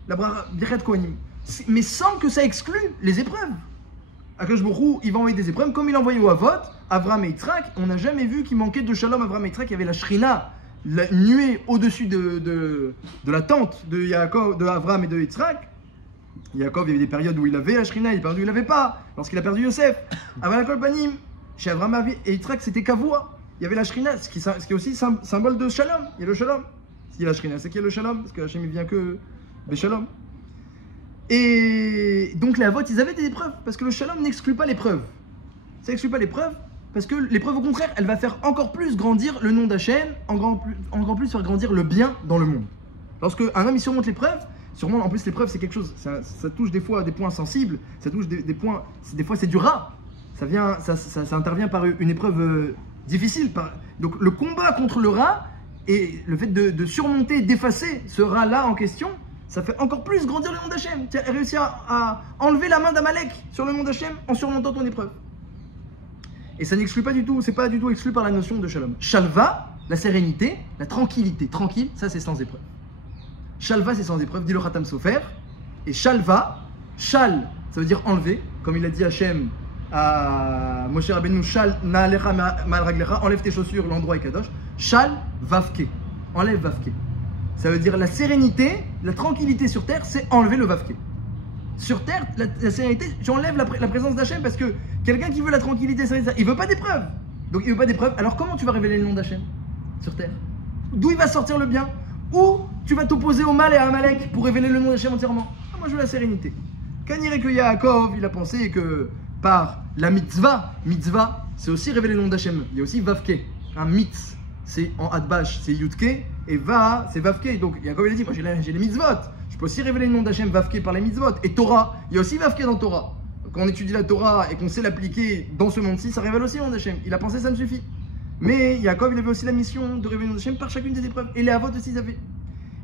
la birkat kohanim, mais sans que ça exclue les épreuves. Akadosh Baruch Hu, il va envoyer des épreuves, comme il a envoyé au Avot, Avraham et Yitzhak. On n'a jamais vu qu'il manquait de Shalom Avraham et Yitzhak. Il y avait la Shrina, la nuée au-dessus de la tente de Yaakov, de Avraham et de Yitzhak. Yaakov, il y avait des périodes où il avait la Shrina, il y a des périodes où il n'avait pas. Lorsqu'il a perdu Yosef, Avraham Kolpanim, chez Avraham et Yitzhak, c'était Kavua. Il y avait la Shrina, ce qui est aussi symbole de Shalom. Il y a le Shalom. S'il y a la Shrina, c'est qu'il y a le Shalom, parce que Hachem il vient que de Shalom. Et donc les Avot, ils avaient des épreuves, parce que le Shalom n'exclut pas l'épreuve. Ça n'exclut pas l'épreuve, parce que l'épreuve, au contraire, elle va faire encore plus grandir le nom d'Hachem, encore plus faire grandir le bien dans le monde. Lorsque un homme il surmonte l'épreuve, en plus l'épreuve c'est quelque chose, ça touche des fois à des points sensibles, ça touche des points, des fois c'est du rat, ça intervient par une épreuve difficile. Donc le combat contre le rat et le fait de surmonter, d'effacer ce rat-là en question, ça fait encore plus grandir le nom d'Hachem. Tu as réussi à enlever la main d'Amalek sur le nom d'Hachem en surmontant ton épreuve. Et ça n'exclut pas du tout, c'est pas du tout exclu par la notion de Shalom. Shalva, la sérénité, la tranquillité. Tranquille, ça c'est sans épreuve. Shalva, c'est sans épreuve, dit le Khatam Sofer. Et Shalva, Shal, ça veut dire enlever, comme il a dit Hachem à Moshe Rabbeinu, Shal na'alecha ma'al raglecha, enlève tes chaussures, l'endroit est kadosh. Shal vavke, enlève vavke. Ça veut dire la sérénité, la tranquillité sur terre, c'est enlever le vavke. Sur terre, la sérénité, j'enlève la présence d'Hachem parce que quelqu'un qui veut la tranquillité, il veut pas d'épreuve. Donc il veut pas d'épreuve. Alors comment tu vas révéler le nom d'Hachem sur terre? D'où il va sortir le bien? ou tu vas t'opposer au mal et à Amalek pour révéler le nom d'Hachem entièrement. Moi je veux la sérénité. Quand il dirait que Yaakov, il a pensé que par la mitzvah c'est aussi révéler le nom d'Hachem. Il y a aussi Vavke, un mitz, c'est en Adbash, c'est Yudke, et Va, c'est Vavke. Donc Yaakov il a dit, moi j'ai les mitzvot, je peux aussi révéler le nom d'Hachem Vavke par les mitzvot. Et Torah, il y a aussi Vavke dans Torah. Quand on étudie la Torah et qu'on sait l'appliquer dans ce monde-ci, ça révèle aussi le nom d'Hachem. Il a pensé ça me suffit. Mais Yaakov, il avait aussi la mission de révéler le nom d'Hachem par chacune des épreuves. Et les Avot aussi, ils avaient.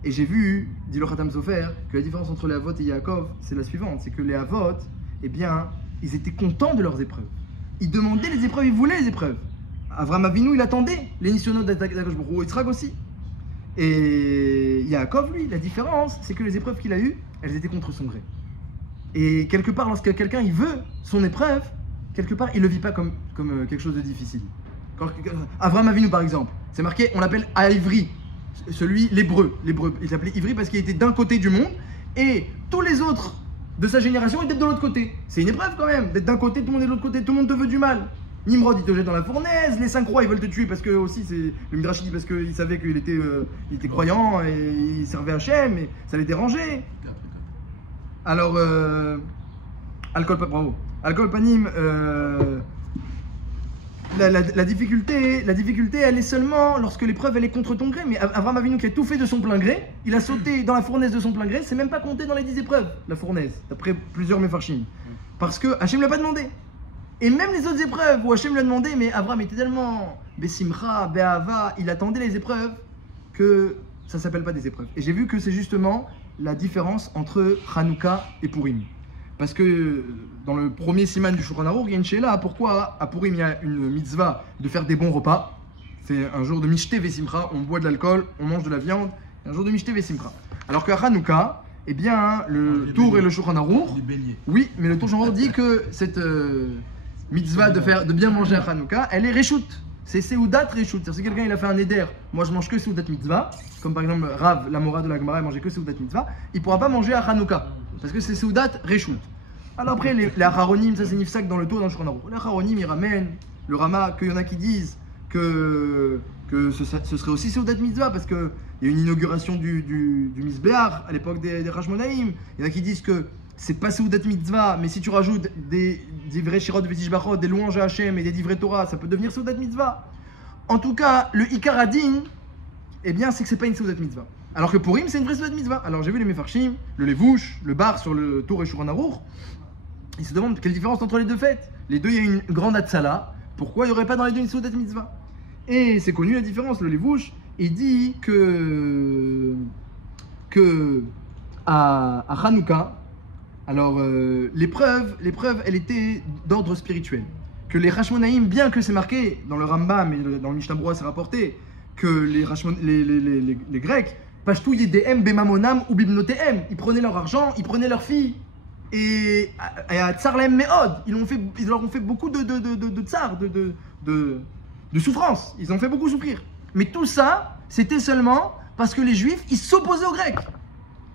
Et j'ai vu, dit le Khatam Sofer, que la différence entre les Avot et Yaakov, c'est la suivante. C'est que les Avot, eh bien, ils étaient contents de leurs épreuves. Ils demandaient les épreuves, ils voulaient les épreuves. Avraham Avinu, il attendait les nisyonotes d'Akadosh Baruch Hu, Yitzhak aussi. Et Yaakov, lui, la différence, c'est que les épreuves qu'il a eues, elles étaient contre son gré. Et quelque part, lorsque quelqu'un il veut son épreuve, quelque part, il ne le vit pas comme quelque chose de difficile. Avraham Avinu, par exemple, c'est marqué, on l'appelle Ivri, l'hébreu. Il s'appelait Ivri parce qu'il était d'un côté du monde, et tous les autres de sa génération étaient de l'autre côté. C'est une épreuve quand même, d'être d'un côté, tout le monde est de l'autre côté, tout le monde te veut du mal. Nimrod, il te jette dans la fournaise, les 5 rois, ils veulent te tuer parce que, aussi, c'est le Midrash dit parce qu'il savait qu'il était croyant et il servait Hachem, et ça les dérangeait. Alors, bravo. Alcool Panim, la difficulté, elle est seulement lorsque l'épreuve elle est contre ton gré. Mais Avraham Avinu qui a tout fait de son plein gré, il a sauté dans la fournaise de son plein gré, c'est même pas compté dans les 10 épreuves, la fournaise, d'après plusieurs Mefarshim. Parce que Hachem ne l'a pas demandé. Et même les autres épreuves où Hachem l'a demandé, mais Avraham était tellement Besimcha, Be'ava, il attendait les épreuves que ça ne s'appelle pas des épreuves. Et j'ai vu que c'est justement la différence entre Hanouka et Purim. Parce que dans le premier siman du Shulchan Aruch, il y a une shéla, pourquoi à Purim il y a une mitzvah de faire des bons repas. C'est un jour de Mishte Vesimcha, on boit de l'alcool, on mange de la viande, un jour de Mishte Vesimcha. Alors qu'à Hanouka, eh bien, le Tour et le Shulchan Aruch, oui, mais le Tour Shulchan Aruch dit que cette mitzvah de bien manger à Hanouka, elle est Reshut. C'est Seudat Reshut. Si quelqu'un il a fait un éder, moi je mange que Seudat Mitzvah, comme par exemple Rav, la Mora de la Gemara, il mangeait que Seudat Mitzvah, il ne pourra pas manger à Hanouka, parce que c'est Seudat Reshut. Alors après, les Acharonim, ça c'est Nifsak dans le Tour, dans le Shulchan Aruch. Les Acharonim, ils ramènent le Rama, qu'il y en a qui disent que ce serait aussi Seudat Mitzvah, parce qu'il y a une inauguration du Mizbeach à l'époque des Hashmonaïm. Il y en a qui disent que c'est pas Seudat Mitzvah, mais si tu rajoutes des vrais Shirot Vetishbachot, des louanges à Hachem et des divrei Torah, ça peut devenir Seudat Mitzvah. En tout cas, le Ikar Adin, eh bien, c'est que c'est pas une Seudat Mitzvah. Alors que Purim, c'est une vraie Seudat Mitzvah. Alors j'ai vu les Mefarshim, le Levouche, le bar sur le Tour et Shulchan Aruch. Ils se demandent quelle différence entre les deux fêtes. Les deux, il y a une grande Hatzala. Pourquoi il n'y aurait pas dans les deux une Seudat Mitzvah? Et c'est connu la différence. Le Levouche, il dit que à Hanouka, alors, l'épreuve, elle était d'ordre spirituel. Que les Hashmonaïm, bien que c'est marqué dans le Rambam et dans le Mishnah Berurah, c'est rapporté que les Grecs, Pashtou Yedéhem Bemamonam ou Bibnotéhem, ils prenaient leur argent, ils prenaient leurs filles, et à Tsarlem Meod, ils leur ont fait beaucoup de tsar, de souffrance. Ils ont fait beaucoup souffrir. Mais tout ça, c'était seulement parce que les Juifs, ils s'opposaient aux Grecs.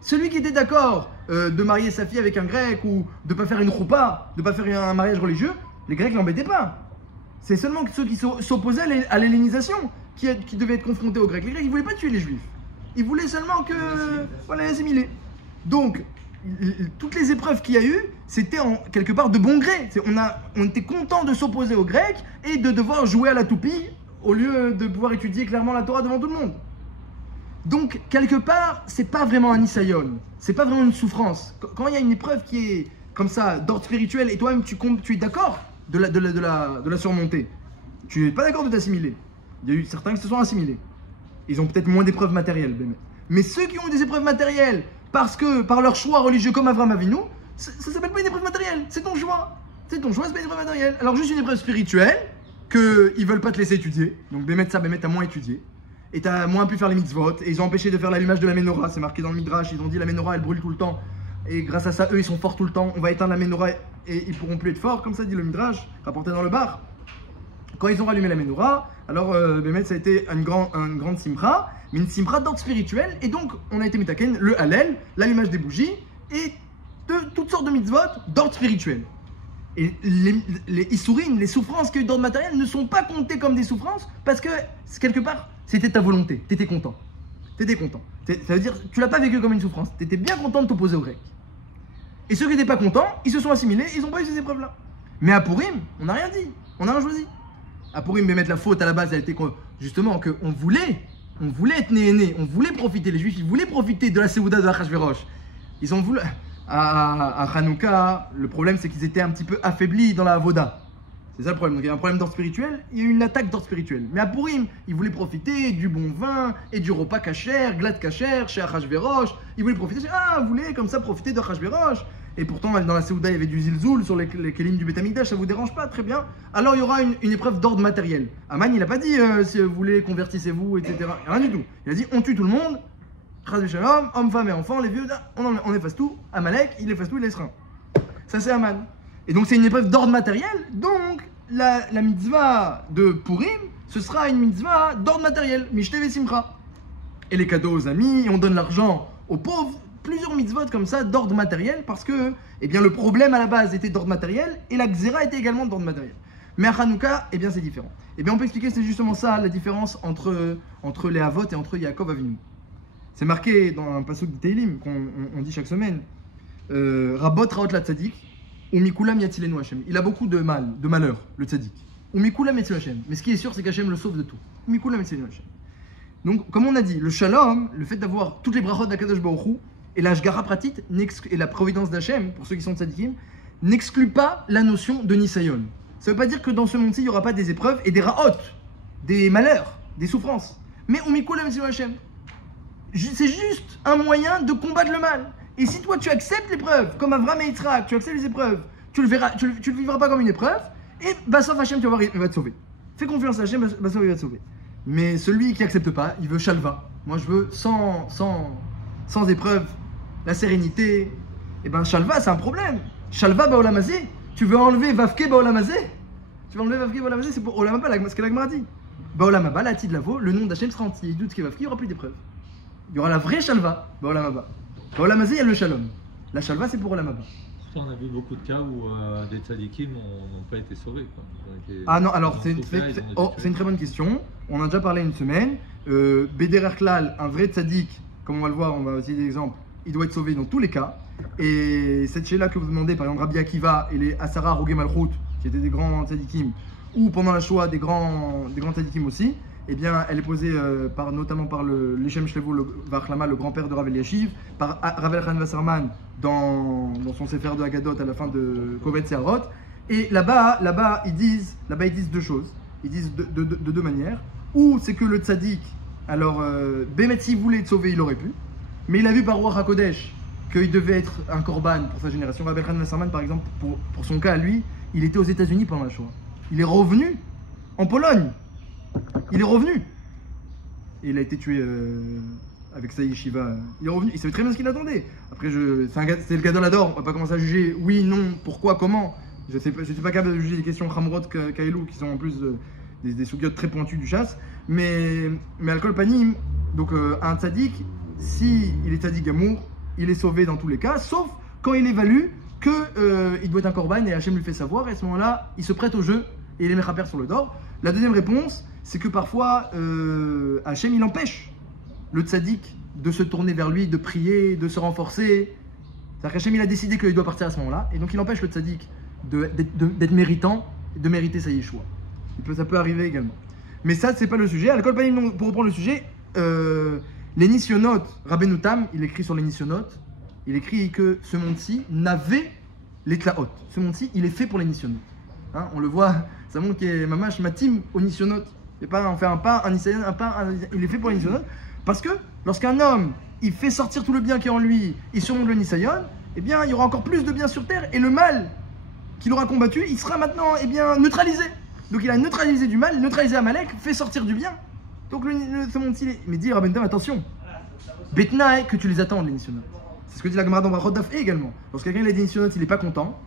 Celui qui était d'accord de marier sa fille avec un grec ou de ne pas faire une choupa, de ne pas faire un mariage religieux, les Grecs ne l'embêtaient pas. C'est seulement ceux qui s'opposaient à l'hellénisation qui devaient être confrontés aux Grecs. Les Grecs, ils ne voulaient pas tuer les Juifs. Ils voulaient seulement les assimiler. Donc, toutes les épreuves qu'il y a eu, c'était quelque part de bon gré. On était content de s'opposer aux Grecs et de devoir jouer à la toupie au lieu de pouvoir étudier clairement la Torah devant tout le monde. Donc, quelque part, c'est pas vraiment un isayon, c'est pas vraiment une souffrance. Quand il y a une épreuve qui est comme ça, d'ordre spirituel, et toi-même tu es d'accord de la surmonter, tu n'es pas d'accord de t'assimiler. Il y a eu certains qui se sont assimilés. Ils ont peut-être moins d'épreuves matérielles. Mais ceux qui ont eu des épreuves matérielles, parce que par leur choix religieux comme Avraham Avinu, ça s'appelle pas une épreuve matérielle, c'est ton choix. C'est ton choix, c'est pas une épreuve matérielle. Alors juste une épreuve spirituelle, qu'ils veulent pas te laisser étudier. Donc Bémet, t'as moins étudié. Et t'as moins pu faire les mitzvot, et ils ont empêché de faire l'allumage de la menorah, c'est marqué dans le Midrash, ils ont dit la menorah elle brûle tout le temps, et grâce à ça eux ils sont forts tout le temps, on va éteindre la menorah et ils pourront plus être forts, comme ça dit le Midrash, rapporté dans le bar. Quand ils ont rallumé la menorah, alors Bémet ça a été une grande simcha, mais une simcha d'ordre spirituel, et donc on a été mitaken, le hallel, l'allumage des bougies, et de toutes sortes de mitzvot d'ordre spirituel. Et les issourines, les souffrances qu'il y a eu d'ordre matériel ne sont pas comptées comme des souffrances, parce que quelque part, c'était ta volonté, tu étais content. T'étais content. Ça veut dire, tu l'as pas vécu comme une souffrance. T'étais bien content de t'opposer aux Grecs. Et ceux qui n'étaient pas contents, ils se sont assimilés, ils n'ont pas eu ces épreuves-là. Mais à Purim, on n'a rien dit, on n'a rien choisi. À Purim, mais mettre la faute à la base, elle était justement qu'on voulait être né, on voulait profiter, les Juifs, ils voulaient profiter de la Séouda de Achashverosh. Ils ont voulu. À Hanouka, le problème c'est qu'ils étaient un petit peu affaiblis dans la Avoda. C'est ça le problème. Donc il y a un problème d'ordre spirituel, il y a eu une attaque d'ordre spirituel. Mais à Purim, ils voulaient profiter du bon vin et du repas kasher, glad kasher, chez Achashverosh. Ils voulaient profiter, vous voulez comme ça profiter de Achashverosh. Et pourtant, dans la Séouda, il y avait du zilzoul sur les kelim du Beth Amikdash, ça vous dérange pas, très bien. Alors il y aura une épreuve d'ordre matériel. Aman, il n'a pas dit si vous voulez, convertissez-vous, etc. Rien du tout. Il a dit on tue tout le monde, Chas Shalom, hommes, femmes et enfants, les vieux, on efface tout. Amalek, il efface tout, il laisse rien. Ça c'est Aman. Et donc c'est une épreuve d'ordre matériel, donc la mitzvah de Purim, ce sera une mitzvah d'ordre matériel, Mishte Vesimcha. Et les cadeaux aux amis, on donne l'argent aux pauvres, plusieurs mitzvot comme ça d'ordre matériel, parce que le problème à la base était d'ordre matériel, et la Xéra était également d'ordre matériel. Mais à Hanouka, c'est différent. On peut expliquer, c'est justement ça, la différence entre les Havot et entre Yaakov Avinu. C'est marqué dans un passage de Teilim qu'on dit chaque semaine. Rabot Raot la Tzadik, ou Mikulam Yatilenu Hashem. Il a beaucoup de malheur, le Tzadik. Ou Mikulam Yatilenu Hashem. Mais ce qui est sûr, c'est qu'Hashem le sauve de tout. Ou Mikulam Yatilenu Hashem. Donc, comme on a dit, le Shalom, le fait d'avoir toutes les brachot d'Akadosh Baruch Hu, et la Shgara Pratit, et la providence d'Hachem, pour ceux qui sont tzadikim, n'exclut pas la notion de Nisayon. Ça ne veut pas dire que dans ce monde-ci, il n'y aura pas des épreuves et des raot, des malheurs, des souffrances. Mais Umikulam Yatilenu Hashem. C'est juste un moyen de combattre le mal. Et si toi tu acceptes l'épreuve, comme Avram et Yitzhak, tu acceptes les épreuves, tu le vivras pas comme une épreuve, et Bassof Hashem, tu vas voir, il va te sauver. Fais confiance à Hashem, Bassof il va te sauver. Mais celui qui accepte pas, il veut Shalva. Moi je veux sans épreuve, la sérénité. Et Shalva c'est un problème. Shalva Baolamazé, tu veux enlever Vavke Baolamazé. Tu veux enlever Vavke Baolamazé, c'est pour Olamaba, ce que la Gemara dit. Baolamaba, la Tid Lavo, le nom d'Hachem sera entier. Il doute qu'il Vavke, il n'y aura plus d'épreuve. Il y aura la vraie Shalva, Baolamaba. Baolamazé, il y a le Shalom. La Shalva, c'est pour Olamaba. Pourtant, on a vu beaucoup de cas où des tzadikim n'ont pas été sauvés. Ah non, alors c'est une très bonne question. On a déjà parlé une semaine. Beder Klal, un vrai tzadik, comme on va le voir, on va aussi des exemples, il doit être sauvé dans tous les cas. Et cette chez-là que vous demandez, par exemple Rabbi Akiva et les Asara Rogé Malchut, qui étaient des grands tzadikim, ou pendant la Shoah des grands tzadikim aussi, elle est posée notamment par l'Echem Shlevo Vachlama, le grand-père de Rav Eliashiv, par Rav Elchanan Wasserman dans son Sefer de Haggadot à la fin de Kovetz Seharot. Et là-bas, ils disent deux choses. Ils disent de deux manières. Ou c'est que le tzaddik, alors Bémet, s'il voulait être sauvé, il aurait pu. Mais il a vu par Ruach HaKodesh qu'il devait être un korban pour sa génération. Rav Elchanan Wasserman, par exemple, pour son cas à lui, il était aux États-Unis pendant la Shoah. Il est revenu en Pologne. Il est revenu. Et il a été tué avec sa yeshiva. Il est revenu. Il savait très bien ce qu'il attendait. Après, c'est le Gadol Hador. On va pas commencer à juger oui, non, pourquoi, comment. Je suis pas capable de juger des questions Khamrot, Kailou, qui sont en plus des sougiotes très pointues du chasse. Mais Al-Kol Panim, donc un tzaddik, si il est tzaddik Gamour, il est sauvé dans tous les cas, sauf quand il évalue qu'il doit être un korban et Hachem lui fait savoir. Et à ce moment-là, il se prête au jeu et il est mechaper sur le dor. La deuxième réponse, c'est que parfois, Hachem, il empêche le tzaddik de se tourner vers lui, de prier, de se renforcer. C'est-à-dire qu'Hachem, il a décidé qu'il doit partir à ce moment-là, et donc il empêche le tzaddik d'être méritant, de mériter sa yeshua. Ça peut arriver également. Mais ça, c'est pas le sujet. Al-Kol Panim, pour reprendre le sujet, les Nisyonot, Rabbeinu Tam, il écrit sur les Nisyonot, il écrit que ce monde-ci n'avait les tlaot. Ce monde-ci, il est fait pour les Nisyonot. Hein, on le voit, ça montre qu'il est mamash matim au Nisyonot. On fait un pas, un Nisayon, il est fait pour les Nisyonot. Parce que lorsqu'un homme, il fait sortir tout le bien qui est en lui, il surmonte le Nisayon, il y aura encore plus de bien sur terre, et le mal qu'il aura combattu, il sera maintenant neutralisé. Donc il a neutralisé du mal, neutralisé Amalek, fait sortir du bien. Donc ce monde-ci, mais dit Rabbeinu Tam, attention, Betnaï, que tu les attends les Nisyonot. C'est ce que dit la Gemara dans Brachot Daf également. Lorsque quelqu'un a des Nisyonot, il n'est pas content,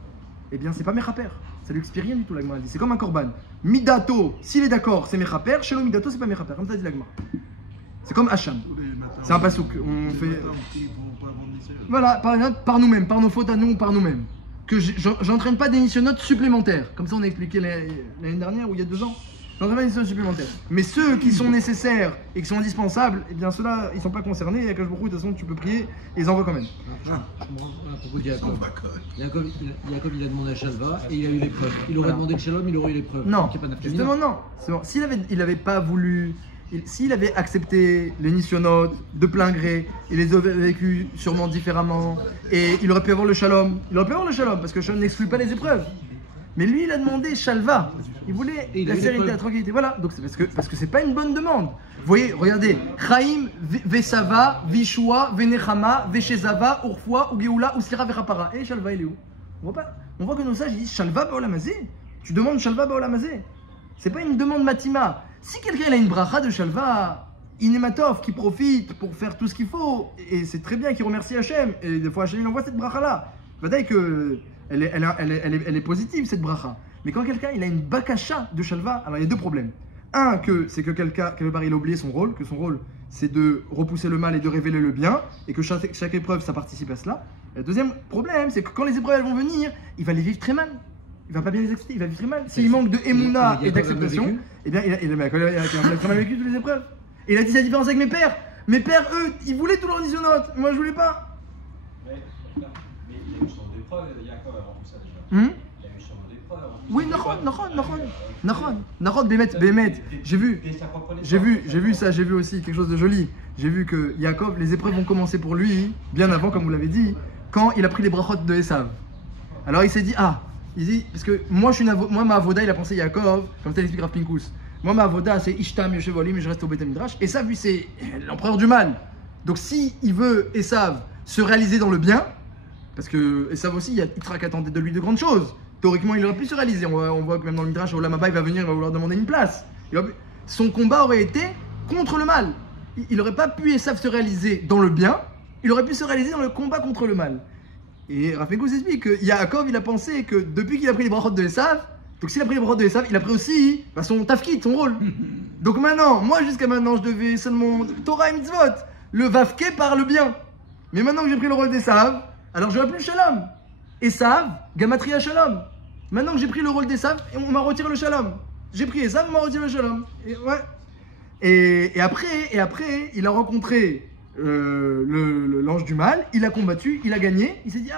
c'est pas Mechaper. Ça lui explique rien du tout, la Gemara dit. C'est comme un korban. Midato, s'il est d'accord, c'est Mechaper. Shelo Midato, c'est pas Mechaper. Comme ça dit la Gemara. C'est comme Hacham. C'est un pasouk. On fait. Voilà, par nous-mêmes, par nos fautes à nous, par nous-mêmes. Que j'entraîne pas des Nisyonot supplémentaires. Comme ça, on a expliqué l'année dernière ou il y a 2 ans. dans un mission supplémentaire. Mais ceux qui sont nécessaires et qui sont indispensables, eh bien ceux-là, ils sont pas concernés. Et à Kadosh Baruch Hu, de toute façon, tu peux prier et ils envoient quand même. À propos de Yaakov. On va quand même. Yaakov, il a demandé à Shalva et il a eu l'épreuve. Il aurait Voilà. demandé le Shalom, il aurait eu l'épreuve. Non, Donc, il y a pas d'affinité. justement non. C'est bon. Il avait pas voulu, s'il avait accepté les nisyonotes de plein gré, il les aurait vécus sûrement différemment, et il aurait pu avoir le shalom. Il aurait pu avoir le shalom parce que shalom n'exclut pas les épreuves. Mais lui, il a demandé shalva. Il voulait Et il a la eu sérénité, l'épreuve. la tranquillité. Voilà. Donc c'est parce que c'est pas une bonne demande. Vous voyez, regardez, Chaim, Vesava, Vishua, Venechama, Veshezava, Urfua, Ugeoula, Usira, Verapara. Et Shalva, il est où? On voit pas. On voit que nos sages ils disent Shalva Baolamazé. Tu demandes Shalva Baolamazé. C'est pas une demande matima. Si quelqu'un il a une bracha de Shalva, Inematov qui profite pour faire tout ce qu'il faut, et c'est très bien qu'il remercie Hachem, et des fois Hachem il envoie cette bracha là. Peut-être que elle est positive cette bracha. Mais quand quelqu'un il a une bakasha de Shalva, alors il y a deux problèmes. Un, c'est que quelqu'un, quelque part, il a oublié son rôle, que son rôle c'est de repousser le mal et de révéler le bien, et que chaque épreuve ça participe à cela. Et le deuxième problème, c'est que quand les épreuves elles vont venir, il va les vivre très mal. Il va pas bien les accepter, il va vivre très mal. S'il manque de émouna et d'acceptation, eh bien il a quand même vécu toutes les épreuves. Et il a dit sa différence avec mes pères. Mes pères, eux, ils voulaient tout leur nisionote. Moi, je voulais pas. Mais il y a eu sûrement des preuves, Yaakov, avant tout ça déjà. Hmm? Il y a eu sûrement des preuves avant tout Oui, ça. Nahon, Bémet. J'ai vu ça, j'ai vu aussi quelque chose de joli. J'ai vu que Yaakov, les épreuves ont commencé pour lui, bien avant, comme vous l'avez dit, quand il a pris les brachot de Esav. Alors il s'est dit, parce que moi, ma avoda, il a pensé Yaakov, comme ça l'explique Rav Pinkus. Moi, ma avoda, c'est Ishtam Yoshevolim, mais je reste au Beth Midrash. Esav, lui, c'est l'empereur du mal. Donc, si il veut, Esav, se réaliser dans le bien, parce que Esav aussi, il y a Yitrak attendait de lui de grandes choses. Théoriquement, il aurait pu se réaliser. On voit que même dans le Midrash, Olam Haba, il va venir, il va vouloir demander une place. Son combat aurait été contre le mal. Il n'aurait pas pu, Esav, se réaliser dans le bien. Il aurait pu se réaliser dans le combat contre le mal. Et Rav Pinkus explique que Yaakov, il a pensé que depuis qu'il a pris les brachot de Esav, donc s'il a pris les brachot de Esav, il a pris aussi son tafkid, son rôle. Donc maintenant, moi jusqu'à maintenant, je devais seulement Torah et mitzvot, le vavke par le bien. Mais maintenant que j'ai pris le rôle d'Esav, alors j'aurai plus le shalom. Esav, gamatria shalom. Maintenant que j'ai pris le rôle d'Esav, on m'a retiré le shalom. J'ai pris Esav, on m'a retiré le shalom. Et après, il a rencontré l'ange du mal, il a combattu, il a gagné, il s'est dit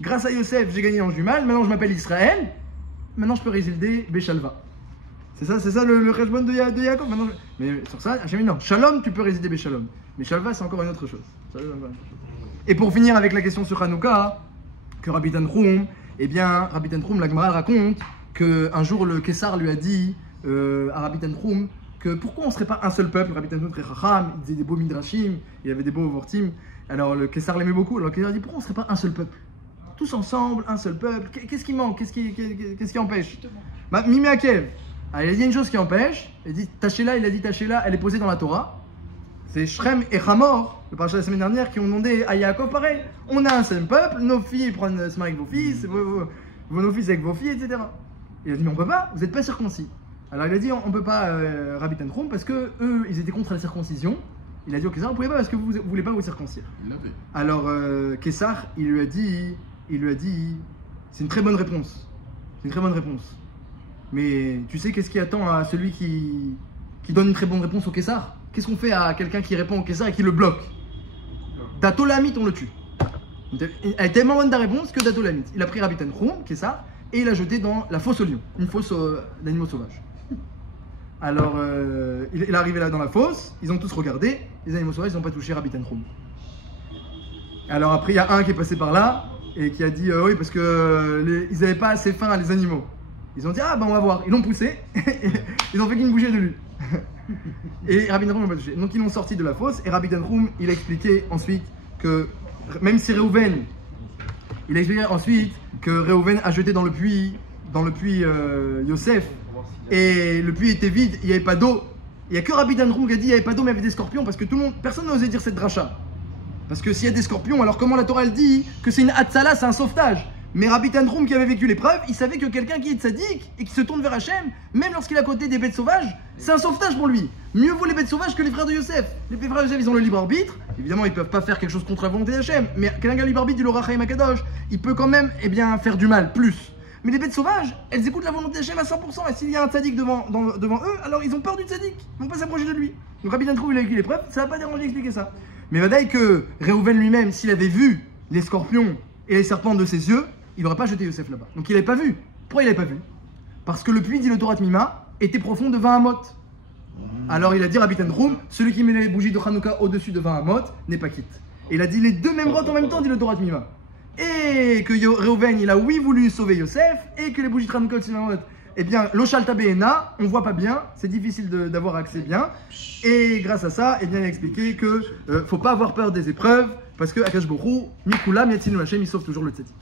grâce à Yosef j'ai gagné l'ange du mal, maintenant je m'appelle Israël, maintenant je peux résider Béchalva. C'est ça le rejbon de Yaakov. Mais sur ça, Hachem dit non, Shalom tu peux résider Béchalom, mais Shalva c'est encore une autre chose. Et pour finir avec la question sur Hanouka, que Rabbi Tanchum, Rabbi Tanchum, la Gemara raconte qu'un jour le Kessar lui a dit à Rabbi Tanchum que pourquoi on ne serait pas un seul peuple. Rabbi Tanchum très chacham, il disait des beaux midrashim, il avait des beaux vortim. Alors le Kessar l'aimait beaucoup. Alors le Kessar dit pourquoi on ne serait pas un seul peuple, tous ensemble, un seul peuple. Qu'est-ce qui manque, qu'est-ce qui empêche? Mimé Akev, il a dit une chose qui empêche. Il a dit Tachéla, elle est posée dans la Torah. C'est Shrem et Hamor, le parachat de la semaine dernière, qui ont demandé à Yaakov pareil. On a un seul peuple, nos filles prennent se marient avec vos fils, nos fils avec vos filles, etc. Il a dit mais on peut pas, vous n'êtes pas circoncis. Alors il a dit on peut pas Rabbi Tanchum parce que eux ils étaient contre la circoncision. Il a dit au Kessar vous pouvez pas parce que vous voulez pas vous circoncire. Il l'avait. Alors Kessar il lui a dit c'est une très bonne réponse. C'est une très bonne réponse. Mais tu sais qu'est-ce qui attend à celui qui donne une très bonne réponse au Kessar? Qu'est-ce qu'on fait à quelqu'un qui répond au Kessar et qui le bloque? D'Atolamite on le tue. Elle est tellement bonne ta réponse que d'Atolamite. Il a pris Rabbi Tanchum, Kessar, et il l'a jeté dans la fosse au lion, une fosse d'animaux sauvages. Alors, il est arrivé là dans la fosse, ils ont tous regardé, les animaux sauvages, ils n'ont pas touché Rabbi Tanchum. Alors après, il y a un qui est passé par là, et qui a dit, oui, parce que ils n'avaient pas assez faim, les animaux. Ils ont dit, on va voir. Ils l'ont poussé, ils ont fait qu'une bouchée de lui. Et Rabbi Tanchum n'a pas touché. Donc ils l'ont sorti de la fosse, et Rabbi Tanchum, il a expliqué ensuite que, même si Réhouven, il a expliqué ensuite que Réhouven a jeté dans le puits Yosef, et le puits était vide, il n'y avait pas d'eau. Il n'y a que Rabbi Tanchum qui a dit il n'y avait pas d'eau mais il y avait des scorpions, parce que personne n'osait dire cette dracha. Parce que s'il y a des scorpions, alors comment la Torah elle dit que c'est une hatzala, c'est un sauvetage? Mais Rabbi Tanchum qui avait vécu l'épreuve, il savait que quelqu'un qui est tzaddik et qui se tourne vers Hachem, même lorsqu'il est à côté des bêtes sauvages, c'est un sauvetage pour lui. Mieux vaut les bêtes sauvages que les frères de Yosef. Les frères de Yosef, ils ont le libre arbitre. Évidemment, ils ne peuvent pas faire quelque chose contre la volonté d'Hachem. Mais quelqu'un qui a le libre arbitre du Lora Chaim Akadosh, il peut quand même faire du mal, plus. Mais les bêtes sauvages, elles écoutent la volonté d'Hachem à 100%. Et s'il y a un tzaddik devant eux, alors ils ont peur du tzaddik. Ils vont pas s'approcher de lui. Donc Rabbi Trouve, il a écrit les preuves, ça va pas déranger d'expliquer ça. Mais Vadaï que Réhouven lui-même, s'il avait vu les scorpions et les serpents de ses yeux, il n'aurait pas jeté Yosef là-bas. Donc il n'avait pas vu. Pourquoi il n'avait pas vu? Parce que le puits, dit le Torah Mima, était profond de 20 amot. Alors il a dit Rabbi Trouve, celui qui met les bougies de Hanouka au-dessus de 20 amot n'est pas quitte. Et il a dit les deux mêmes rotes en même temps, dit le Torah Mima. Et que Réhouven, il a oui voulu sauver Yosef, et que les bougies de Hanouka au-dessus de 20 amot, eh bien, l'Oshal Tabéena, on voit pas bien, c'est difficile d'avoir accès bien. Et grâce à ça, eh bien, il a expliqué que faut pas avoir peur des épreuves, parce que Akash Borou, Mikula, Miatzinu Hashem, il sauve toujours le tzaddik.